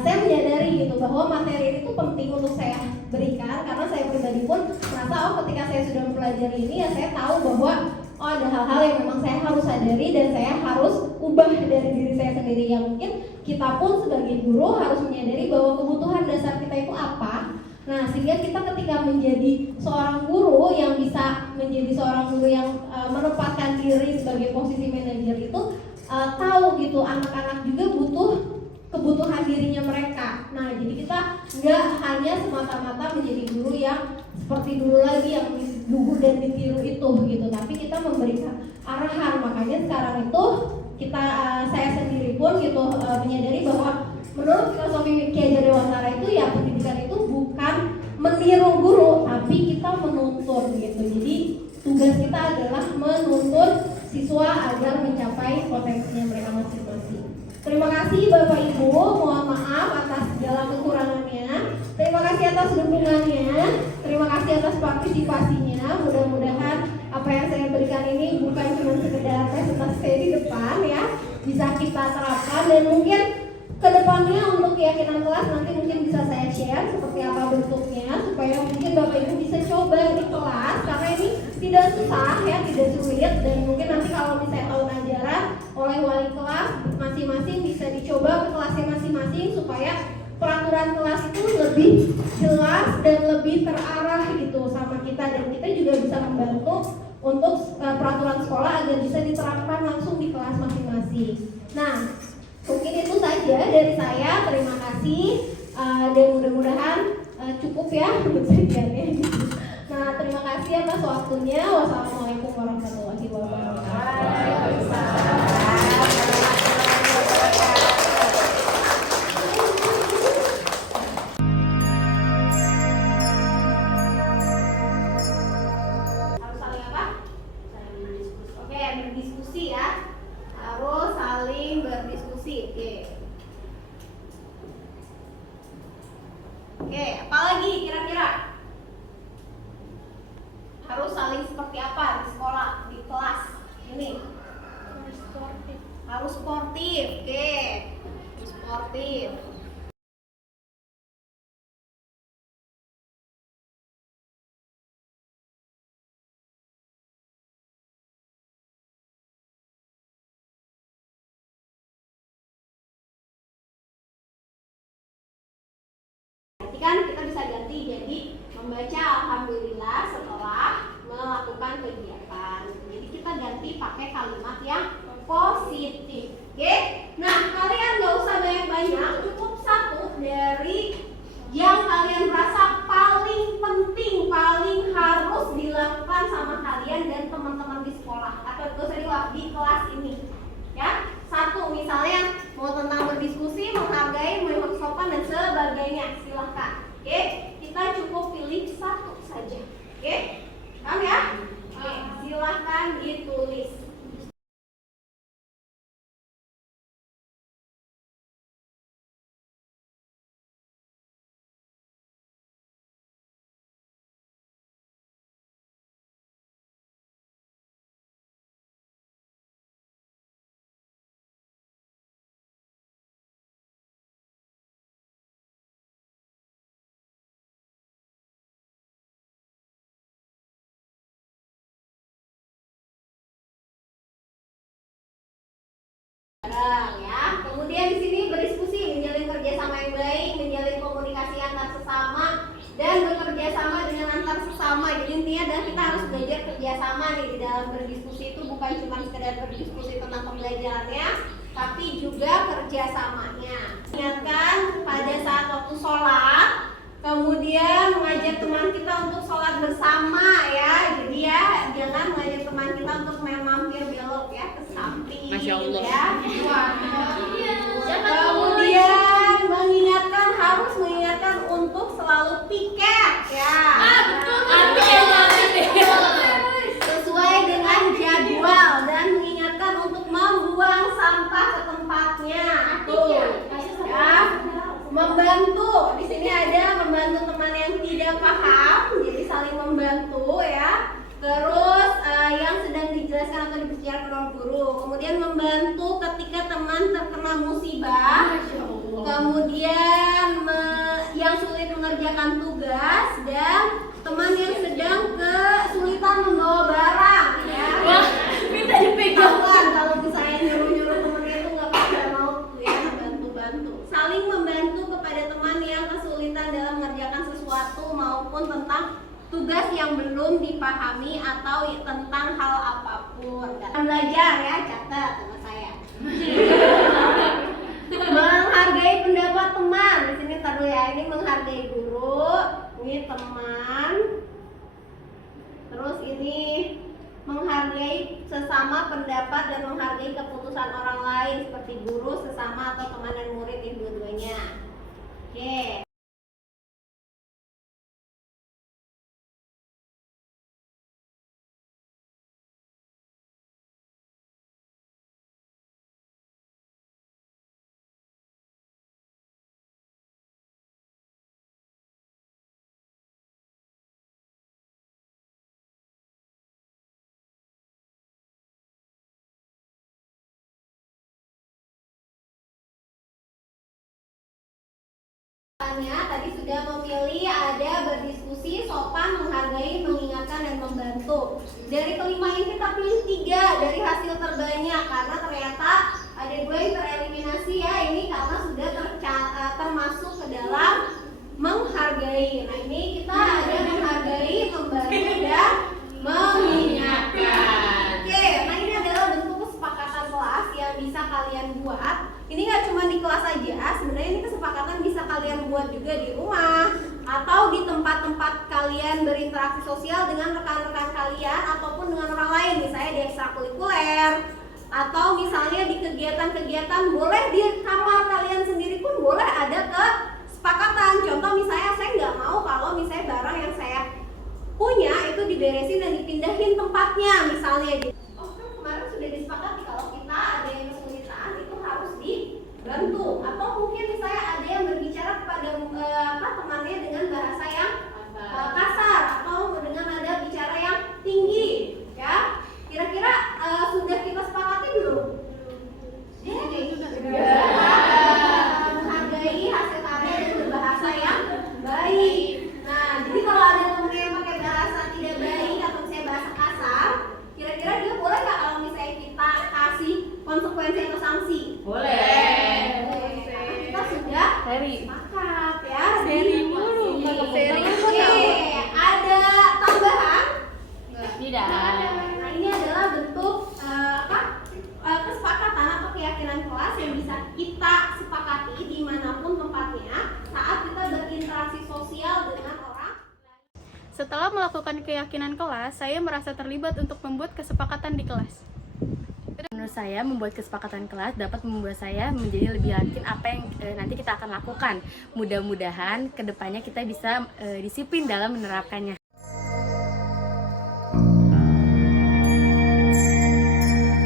saya menyadari gitu bahwa materi ini tuh penting untuk saya berikan, karena saya pribadi pun merasa ketika saya sudah mempelajari ini ya saya tahu bahwa ada hal-hal yang memang saya harus sadari dan saya harus ubah dari diri saya sendiri, yang mungkin kita pun sebagai guru harus menyadari bahwa kebutuhan dasar kita itu apa. Nah, sehingga kita ketika menjadi seorang guru yang bisa menjadi seorang guru yang menempatkan diri sebagai posisi manajer itu tahu gitu anak-anak juga butuh kebutuhan dirinya mereka. Nah, jadi kita nggak hanya semata-mata menjadi guru yang seperti dulu lagi yang digugu dan ditiru itu gitu, tapi kita memberikan arahan. Makanya sekarang itu kita saya sendiri pun gitu menyadari bahwa menurut filosofi Ki Hajar Dewantara itu ya pendidikan itu bukan meniru guru, tapi kita menuntun gitu. Jadi tugas kita adalah menuntun siswa agar mencapai potensinya mereka masing-masing. Terima kasih Bapak Ibu, mohon maaf atas segala kekurangannya. Terima kasih atas dukungannya, terima kasih atas partisipasinya. Mudah-mudahan apa yang saya berikan ini bukan cuma sekedar presentasi saya di depan ya, bisa kita terapkan, dan mungkin kedepannya untuk keyakinan kelas nanti mungkin bisa saya share seperti apa bentuknya, supaya mungkin Bapak Ibu bisa coba di kelas, karena ini tidak susah ya, tidak sulit, dan mungkin nanti kalau misalnya tahun ajaran oleh wali kelas masing-masing bisa dicoba ke kelasnya masing-masing supaya peraturan kelas itu lebih jelas dan lebih terarah gitu sama kita, dan kita juga bisa membantu untuk peraturan sekolah agar bisa diterapkan langsung di kelas masing-masing. Nah, mungkin itu saja dari saya. Terima kasih dan mudah-mudahan cukup ya penyajiannya. Nah, terima kasih atas waktunya. Wassalamualaikum warahmatullahi wabarakatuh. Harus saling apa? Saling berdiskusi. Oke, berdiskusi ya. Harus saling berdiskusi. Oke, apalagi kira-kira? Harus saling seperti apa di sekolah, di kelas ini? Harus sportif. Oke, harus sportif. Kan kita bisa ganti jadi membaca alhamdulillah setelah melakukan kegiatan. Jadi kita ganti pakai kalimat yang positif. Oke? Nah, kalian nggak usah banyak-banyak, cukup satu dari yang kalian merasa paling penting, paling harus dilakukan sama kalian dan teman-teman di sekolah atau di kelas ini. Ya, satu misalnya mau tentang berdiskusi, menghargai, memang sopan dan sebagainya, silahkan. Oke, kita cukup pilih satu saja. Oke, paham ya? Oke, silahkan ditulis. Ya. Kemudian di sini berdiskusi, menjalin kerjasama yang baik, menjalin komunikasi antar sesama, dan bekerja sama dengan antar sesama. Jadi intinya adalah kita harus belajar kerjasama nih di dalam berdiskusi itu, bukan cuma sekedar berdiskusi tentang pembelajarannya, tapi juga kerjasamanya. Ingatkan pada saat waktu sholat, kemudian mengajak teman kita untuk sholat bersama ya. Jadi ya jangan mengajak teman kita untuk mampir belok ya ke samping. Masya Allah. Ya. Wah. Siapa membantu. Di sini ada membantu teman yang tidak paham, jadi saling membantu ya. Terus yang sedang dijelaskan atau dibicarakan oleh guru. Kemudian membantu ketika teman terkena musibah. Kemudian yang sulit mengerjakan tugas dan teman yang sedang kesulitan membawa barang ya. Wah, minta dipegang. Kalau misalnya nyuruh-nyuruh temennya itu nggak pada mau tuh ya, bantu-bantu. Saling membantu kepada teman yang kesulitan dalam mengerjakan sesuatu maupun tentang tugas yang belum dipahami atau tentang hal apapun. Belajar ya, catat sama saya. Menghargai pendapat teman. Di sini taruh ya, ini menghargai guru, ini teman. Terus ini menghargai sesama pendapat dan menghargai keputusan orang lain seperti guru, sesama atau teman dan murid yang dua-duanya. Oke. Tadi sudah memilih ada berdiskusi, sopan, menghargai, mengingatkan, dan membantu. Dari kelima ini kita pilih 3 dari hasil terbanyak karena ternyata ada 2 yang tereliminasi ya, ini karena sudah termasuk ke dalam menghargai. Nah ini kita ada menghargai, membantu, dan mengingatkan. Oke, nah ini adalah bentuk kesepakatan kelas yang bisa kalian buat. Ini nggak cuma di kelas aja, sebenarnya ini kesepakatan bisa kalian buat juga di rumah atau di tempat-tempat kalian berinteraksi sosial dengan rekan-rekan kalian ataupun dengan orang lain, misalnya di ekstrakurikuler atau misalnya di kegiatan-kegiatan, boleh di kamar kalian sendiri pun boleh ada kesepakatan. Contoh misalnya saya nggak mau kalau misalnya barang yang saya punya itu diberesin dan dipindahin tempatnya misalnya. Oh kan kemarin sudah disepakati kalau kita ada yang kesulitan itu harus dibantu, atau mungkin misalnya ada yang berbicara kepada temannya dengan bahasa yang kasar atau dengan nada bicara yang tinggi ya. Kira-kira sudah kita sepakati belum? Menghargai hasil karya dan berbahasa yang baik. Nah, jadi kalau ada teman yang pakai bahasa tidak baik atau misalnya bahasa kasar, kira-kira dia boleh nggak kalau misalnya kita kasih konsekuensi atau sanksi? Boleh. Karena kita sudah sepakat ya. Seri mulu. Oke, ada tambahan? Tidak. Nah, ini adalah bentuk kesepakatan atau keyakinan kelas yang bisa kita sepakati dimanapun tempatnya saat kita berinteraksi sosial dengan orang. Setelah melakukan keyakinan kelas, saya merasa terlibat untuk membuat kesepakatan di kelas. Menurut saya, membuat kesepakatan kelas dapat membuat saya menjadi lebih yakin apa yang nanti kita akan lakukan. Mudah-mudahan kedepannya kita bisa disiplin dalam menerapkannya.